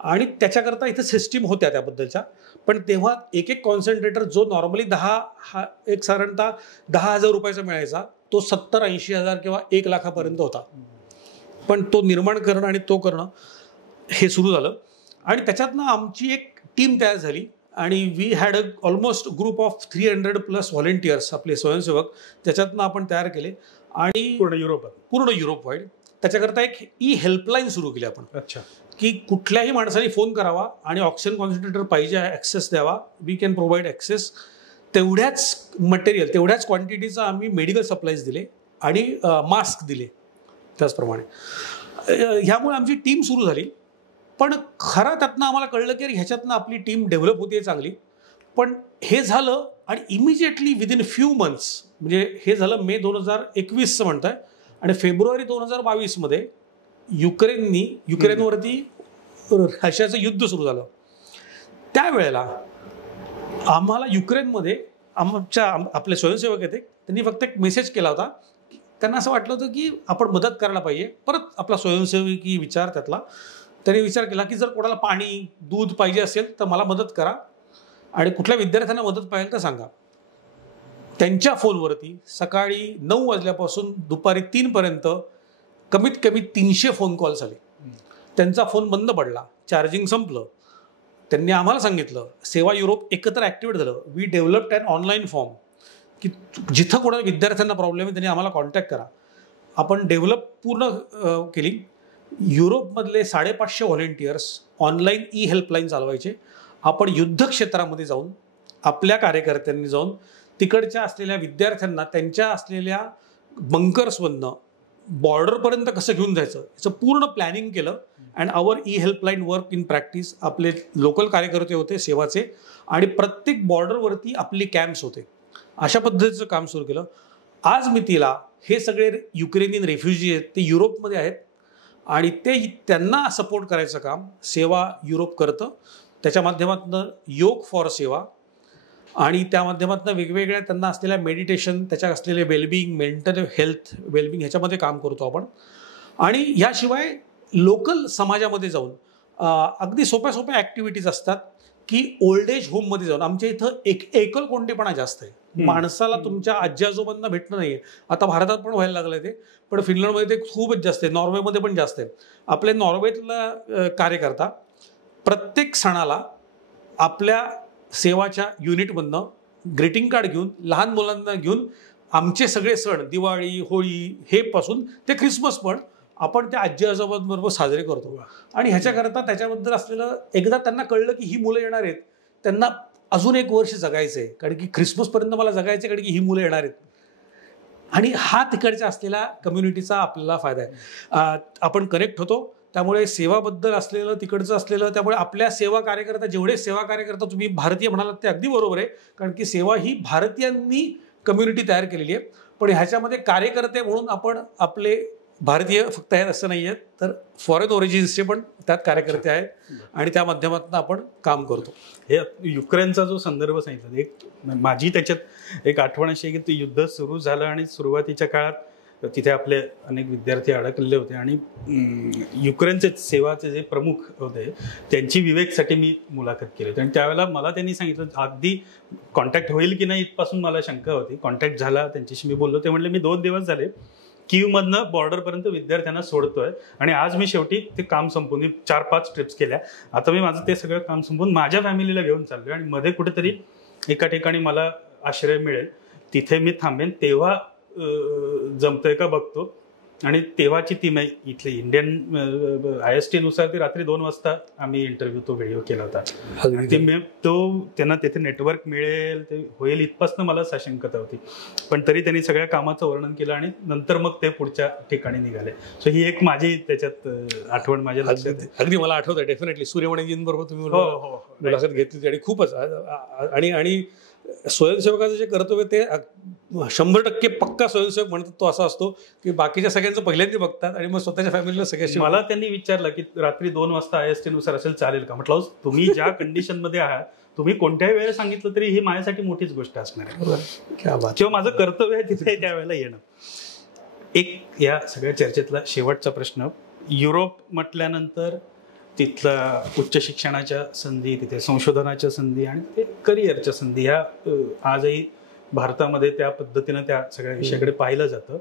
आणि त्याच्याकरता इथं सिस्टीम होत्या त्याबद्दलच्या. पण तेव्हा एक कॉन्सन्ट्रेटर जो नॉर्मली एक साधारणतः 10,000 रुपयाचा मिळायचा, तो 70-80 हजार किंवा 1 लाखापर्यंत होता. पण तो निर्माण करणं आणि तो करणं हे सुरू झालं. आणि त्याच्यातनं आमची एक टीम तयार झाली आणि we had almost group of 300+ volunteers, आपले स्वयंसेवक त्याच्यातनं आपण तयार केले. आणि पूर्ण युरोप वाईड त्याच्याकरता एक हेल्पलाईन सुरू केली आपण. अच्छा. की कुठल्याही माणसाने फोन करावा आणि ऑक्सिजन कॉन्सन्ट्रेटर पाहिजे, ॲक्सेस द्यावा. We can provide access. तेवढ्याच मटेरियल, तेवढ्याच क्वांटिटीचा आम्ही मेडिकल सप्लाईज दिले आणि मास्क दिले त्याचप्रमाणे. ह्यामुळे आमची टीम सुरू झाली. पण खरं त्यातनं आम्हाला कळलं की ह्याच्यातनं आपली टीम डेव्हलप होते चांगली. पण हे झालं आणि इमिजिएटली विदिन फ्यू मंथ्स, म्हणजे हे झालं मे 2021चं म्हणताय, आणि फेब्रुवारी 2022मध्ये युक्रेनवरती रशियाचं युद्ध सुरू झालं. त्यावेळेला आम्हाला युक्रेनमध्ये आपले स्वयंसेवक येते, त्यांनी फक्त एक मेसेज केला होता. त्यांना असं वाटलं होतं की आपण मदत करायला पाहिजे. परत आपला स्वयंसेवकी विचार त्यातला त्यांनी विचार केला की जर कोणाला पाणी दूध पाहिजे असेल तर मला मदत करा आणि कुठल्या विद्यार्थ्यांना मदत पाहिजे तर सांगा. त्यांच्या फोनवरती सकाळी 9 वाजल्यापासून दुपारी 3 पर्यंत कमीत कमी 300 फोन कॉल्स आले. त्यांचा फोन बंद पडला, चार्जिंग संपलं. त्यांनी आम्हाला सांगितलं, सेवा युरोप एकत्र ॲक्टिवेट झालं. We developed an online form की जिथं कोणाला विद्यार्थ्यांना प्रॉब्लेम आहे त्यांनी आम्हाला कॉन्टॅक्ट करा. आपण डेव्हलप पूर्ण केली. युरोपमधले 550 व्हॉलेंटियर्स ऑनलाईन हेल्पलाईन चालवायचे. आपण युद्धक्षेत्रामध्ये जाऊन आपल्या कार्यकर्त्यांनी जाऊन तिकडच्या असलेल्या विद्यार्थ्यांना त्यांच्या असलेल्या बंकर्समधनं बॉर्डरपर्यंत कसं घेऊन जायचं याचं पूर्ण प्लॅनिंग केलं. And our helpline work in practice. आपले लोकल कार्यकर्ते होते सेवाचे आणि प्रत्येक बॉर्डरवरती आपली कॅम्प्स होते. अशा पद्धतीचं काम सुरू केलं. आज मी तिला हे सगळे युक्रेनियन रेफ्युजी आहेत, ते युरोपमध्ये आहेत आणि त्यांना सपोर्ट करायचं काम सेवा युरोप करतं. त्याच्या माध्यमातून योग फॉर सेवा आणि त्या माध्यमातून वेगवेगळ्या त्यांना असलेल्या मेडिटेशन, त्याच्या असलेले वेलबिंग, मेंटल हेल्थ वेलबिंग ह्याच्यामध्ये काम करतो आपण. आणि याशिवाय लोकल समाजामध्ये जाऊन अगदी सोप्या सोप्या ॲक्टिव्हिटीज असतात की ओल्ड एज होममध्ये जाऊन. आमच्या इथं एकल कोंडेपणा जास्त आहे. माणसाला तुमच्या आजी आजोबांना भेटणं नाही आहे. आता भारतात पण व्हायला लागलं ते, पण फिनलंडमध्ये ते खूपच जास्त आहे, नॉर्वेमध्ये पण जास्त आहे. आपले नॉर्वेतला कार्यकर्ता प्रत्येक सणाला आपल्या सेवाच्या युनिटमधनं ग्रीटिंग कार्ड घेऊन, लहान मुलांना घेऊन, आमचे सगळे सण दिवाळी, होळी हे पासून ते ख्रिसमस पण आपण त्या आजी आजोबांबरोबर साजरे करतो. आणि ह्याच्याकरता त्याच्याबद्दल असलेलं, एकदा त्यांना कळलं की ही मुलं येणार आहेत, त्यांना अजून 1 वर्ष जगायचं आहे, कारण की ख्रिसमसपर्यंत मला जगायचं आहे, कारण की ही मुलं येणार आहेत. आणि हा तिकडच्या असलेल्या कम्युनिटीचा आपल्याला फायदा आहे. आपण कनेक्ट होतो, त्यामुळे सेवाबद्दल असलेलं तिकडचं असलेलं, त्यामुळे आपल्या सेवा कार्यकर्ता, जेवढे सेवा कार्यकर्ता तुम्ही भारतीय म्हणालात ते अगदी बरोबर आहे, कारण की सेवा ही भारतीयांनी कम्युनिटी तयार केलेली आहे. पण ह्याच्यामध्ये कार्यकर्ते म्हणून आपण आपले भारतीय फक्त आहेत असं नाही आहेत, तर फॉरेन ओरिजिन्सचे पण त्यात कार्यकर्ते आहेत आणि त्या माध्यमातून आपण काम करतो. हे युक्रेनचा जो संदर्भ सांगितला, एक माझी त्याच्यात एक आठवण अशी आहे की ते युद्ध सुरू झालं आणि सुरुवातीच्या काळात तिथे आपले अनेक विद्यार्थी अडकलेले होते आणि युक्रेनचे सेवाचे जे प्रमुख होते त्यांची विवेकसाठी मी मुलाखत केली होती. आणि त्यावेळेला मला त्यांनी सांगितलं, अगदी कॉन्टॅक्ट होईल की नाही इथपासून मला शंका होती. कॉन्टॅक्ट झाला, त्यांच्याशी मी बोललो. ते म्हणले, मी 2 दिवस झाले कीवमधनं बॉर्डरपर्यंत विद्यार्थ्यांना सोडतोय आणि आज मी शेवटी ते काम संपवून 4-5 ट्रिप्स केल्या. आता मी माझं ते सगळं काम संपवून माझ्या फॅमिलीला घेऊन चाललोय आणि मध्ये कुठेतरी एका ठिकाणी मला आश्रय मिळेल, तिथे मी थांबेन, तेव्हा जमतंय का बघतो. आणि तेव्हाची ती इथले इंडियन IST नुसार ती रात्री 2 वाजता आम्ही इंटरव्ह्यू तो व्हिडिओ केला होता. तो त्यांना तिथे नेटवर्क मिळेल, ते होईल इथपासून मला साशंकता होती. पण तरी त्यांनी सगळ्या कामाचं वर्णन केलं आणि नंतर मग ते पुढच्या ठिकाणी निघाले. सो ही एक माझी त्याच्यात आठवण माझ्या लक्षात. अगदी मला आठवतं डेफिनेटली सूर्यमणीजींबरोबर तुम्ही मुलाखत घेतली आणि खूपच. आणि स्वयंसेवकाचं जे कर्तव्य ते 100% पक्का स्वयंसेवक म्हणतात तो असा असतो की बाकीच्या सगळ्यांचं पहिल्यांदा बघतात आणि मग स्वतःच्या फॅमिलीला सगळ्याशी. मला त्यांनी विचारलं की रात्री 2 वाजता IST नुसार असेल चालेल का. म्हटलं, तुम्ही ज्या कंडिशन मध्ये आहात, तुम्ही कोणत्याही वेळेला सांगितलं तरी ही माझ्यासाठी मोठीच गोष्ट असणार आहे किंवा माझं कर्तव्य आहे तिथे त्यावेळेला येणं. एक या सगळ्या चर्चेतला शेवटचा प्रश्न, युरोप म्हटल्यानंतर तिथलं उच्च शिक्षणाच्या संधी, तिथे संशोधनाच्या संधी आणि ते करिअरच्या संधी, ह्या आजही भारतामध्ये त्या पद्धतीनं त्या सगळ्या विषयाकडे पाहिलं जातं.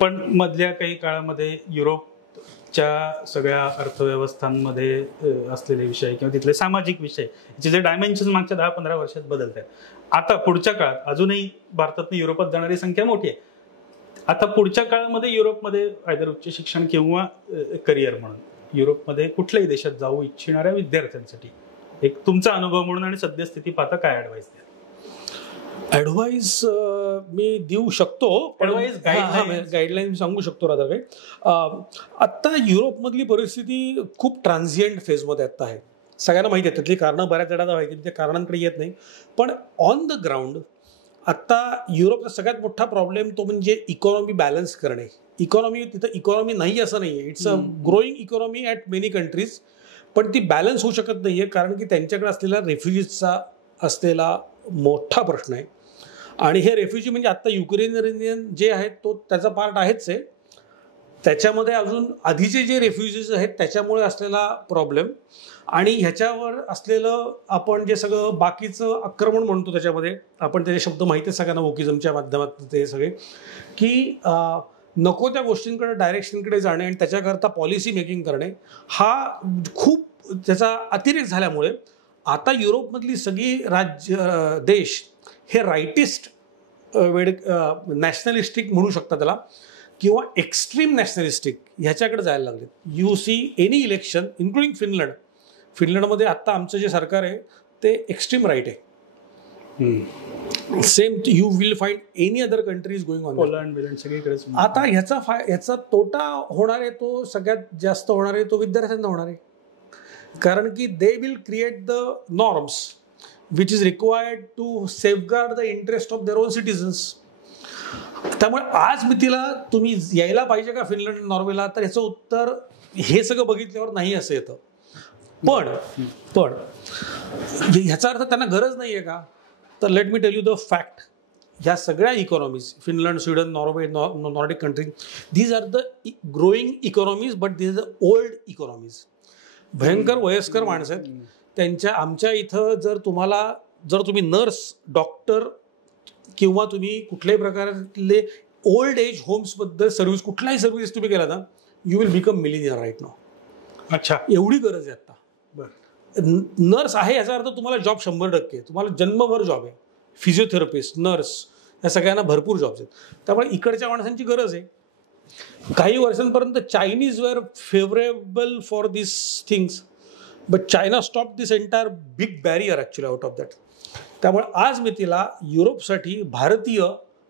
पण मधल्या काही काळामध्ये युरोपच्या सगळ्या अर्थव्यवस्थांमध्ये असलेले विषय किंवा तिथले सामाजिक विषय याचे जे डायमेन्शन मागच्या 10-15 वर्षात बदलत आहेत. आता पुढच्या काळात अजूनही भारतातून युरोपात जाणारी संख्या मोठी आहे. आता पुढच्या काळामध्ये युरोपमध्ये आयदर उच्च शिक्षण किंवा करिअर म्हणून युरोपमध्ये कुठल्याही देशात जाऊ इच्छिणाऱ्या विद्यार्थ्यांसाठी एक तुमचा अनुभव म्हणून आणि सद्यस्थिती पाहता काय ॲडवाइस द्या? ॲडवाइस मी देऊ शकतो, गाईडलाईन सांगू शकतो रादर काही. आत्ता युरोपमधली परिस्थिती खूप ट्रान्झिएंट फेजमध्ये आत्ता आहे. सगळ्यांना माहिती आहे, त्यातली कारणं बऱ्याच जणांना माहिती आहे, त्या कारणांकडे येत नाही. पण ऑन द ग्राउंड आत्ता युरोपचा सगळ्यात मोठा प्रॉब्लेम तो म्हणजे इकॉनॉमी बॅलन्स करणे. इकॉनॉमी, तिथं इकॉनॉमी नाही असं नाही आहे, it's a growing economy at many countries, पण ती बॅलन्स होऊ शकत नाही आहे कारण की त्यांच्याकडे असलेला रेफ्युजीजचा असलेला मोठा प्रश्न आहे. आणि हे रेफ्युजी म्हणजे आत्ता युक्रेनियन जे आहेत तो त्याचा पार्ट आहेच आहे, त्याच्यामध्ये अजून आधीचे जे रेफ्युजीज आहेत त्याच्यामुळे असलेला प्रॉब्लेम आणि ह्याच्यावर असलेलं आपण जे सगळं बाकीचं आक्रमण म्हणतो, त्याच्यामध्ये आपण त्याचे शब्द माहिती आहे सगळ्यांना वोकिझमच्या माध्यमातून ते सगळे, की नको त्या गोष्टींकडे डायरेक्शनकडे जाणे आणि त्याच्याकरता पॉलिसी मेकिंग करणे, हा खूप त्याचा अतिरेक झाल्यामुळे आता युरोपमधली सगळी देश हे राईटिस्ट नॅशनलिस्टिक म्हणू शकतात त्याला, किंवा एक्स्ट्रीम नॅशनलिस्टिक ह्याच्याकडे जायला लागले. You see any election including फिनलंडमध्ये आत्ता आमचं जे सरकार आहे ते एक्स्ट्रीम राईट आहे. Same you will find any other countries going on. Poland सगळीकडे. आता ह्याचा तोटा होणार आहे, तो सगळ्यात जास्त होणार आहे तो विद्यार्थ्यांना होणार आहे, कारण की they will create the norms which is required to safeguard the interest of their own citizens. त्यामुळे आज मितीला तुम्ही यायला पाहिजे का फिनलंड नॉर्वेला, तर ह्याचं उत्तर हे सगळं बघितल्यावर नाही असं येतं. पण ह्याचा अर्थ त्यांना गरज नाही आहे का? तर let me tell you the fact. ह्या सगळ्या economies, Finland, Sweden, Norway, Nordic country, these are the growing economies, but these are the old economies. भयंकर वयस्कर माणसं आहेत. आमच्या इथं जर तुम्ही नर्स, डॉक्टर किंवा तुम्ही कुठल्याही प्रकारले ओल्ड एज होम्सबद्दल सर्व्हिस, कुठलाही सर्व्हिस तुम्ही केला ना, you will become millionaire right now. अच्छा, एवढी गरज आहे आता. नर्स आहे याचा अर्थ तुम्हाला जॉब 100%, तुम्हाला जन्मभर जॉब आहे. फिजिओथेरपिस्ट, नर्स, या सगळ्यांना भरपूर जॉब्स आहेत. त्यामुळे इकडच्या माणसांची गरज आहे. काही वर्षांपर्यंत Chinese were favourable for this things, but China stop this entire big barrier actually out of that. त्यामुळे आज मी तिला युरोपसाठी भारतीय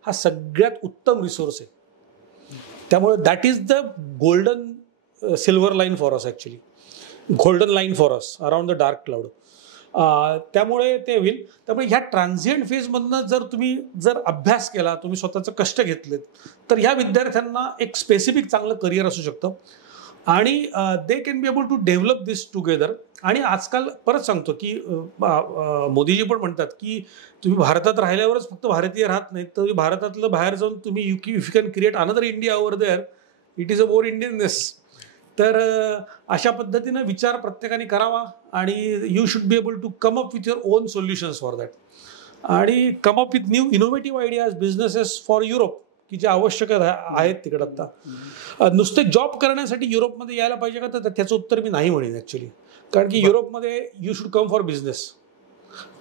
हा सगळ्यात उत्तम रिसोर्स आहे. त्यामुळे that is the golden silver line for us, actually golden line for us around the dark cloud. त्यामुळे ते होईल. त्यामुळे ह्या ट्रान्झिएंट फेजमधनं जर अभ्यास केला, तुम्ही स्वतःचं कष्ट घेतलेत, तर ह्या विद्यार्थ्यांना एक स्पेसिफिक चांगलं करिअर असू शकतं आणि they can be able to develop this together. आणि आजकाल परत सांगतो की मोदीजी पण म्हणतात की तुम्ही भारतात राहिल्यावरच फक्त भारतीय राहत नाहीत, तर भारतातलं बाहेर जाऊन तुम्ही if you can create another India over there, it is a more Indianness. तर अशा पद्धतीनं विचार प्रत्येकाने करावा आणि you should be able to come up with your own solutions for that आणि come up with new innovative ideas, businesses for Europe की जे आवश्यक आहेत तिकडे आता. नुसते जॉब करण्यासाठी युरोपमध्ये यायला पाहिजे का, तर त्याचं उत्तर मी नाही म्हणेन ॲक्च्युली. कारण की युरोपमध्ये you should come for business.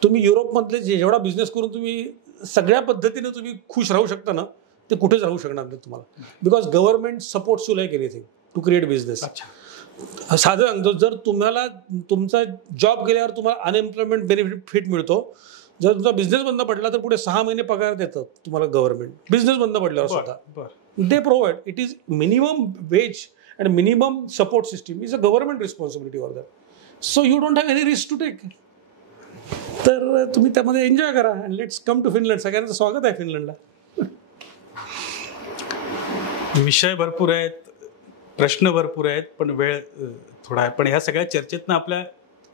तुम्ही युरोपमधले जेवढा बिझनेस करून तुम्ही सगळ्या पद्धतीनं तुम्ही खुश राहू शकता ना, ते कुठेच राहू शकणार नाही तुम्हाला. Because government supports you like anything to create business. साधं सांगतो, जर तुम्हाला तुमचा जॉब गेल्यावर तुम्हाला अनएम्प्लॉयमेंट बेनिफिट मिळतो. जर तुमचा बिझनेस बंद पडला तर पुढे 6 महिने पगार देतात तुम्हाला गव्हर्नमेंट, बिझनेस बंद पडल्यावर सुद्धा. They provide, it is minimum wage and minimum support system is a government responsibility for that. So you don't have any risk to take. तर तुम्ही त्यामध्ये एन्जॉय करा and let's come to Finland. सगळ्यांचं स्वागत आहे फिनलंडला. विषय भरपूर आहेत, प्रश्न भरपूर आहेत, पण वेळ थोडा आहे. पण ह्या सगळ्या चर्चेतनं आपल्या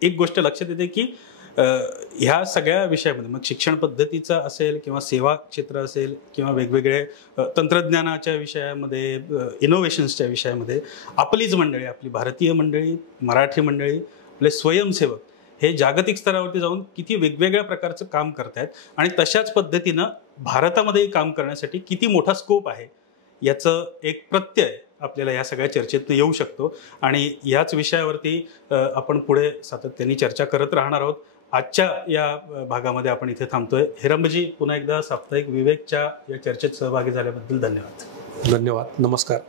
एक गोष्ट लक्षात येते की ह्या सगळ्या विषयामध्ये, मग शिक्षण पद्धतीचा असेल किंवा सेवा क्षेत्र असेल किंवा वेगवेगळे तंत्रज्ञानाच्या विषयामध्ये, इनोव्हेशन्सच्या विषयामध्ये, आपलीच मंडळी, आपली भारतीय मंडळी, मराठी मंडळी, आपले स्वयंसेवक हे जागतिक स्तरावरती जाऊन किती वेगवेगळ्या प्रकारचं काम करतायत आणि तशाच पद्धतीनं भारतामध्येही काम करण्यासाठी किती मोठा स्कोप आहे याचं एक प्रत्यय आपल्याला या सगळ्या चर्चेतून येऊ शकतो. आणि याच विषयावरती आपण पुढे सातत्याने चर्चा करत राहणार आहोत. आजच्या या भागामध्ये आपण इथे थांबतोय. हेरंबजी, पुन्हा एकदा साप्ताहिक विवेकच्या या चर्चेत सहभागी झाल्याबद्दल धन्यवाद. धन्यवाद. नमस्कार.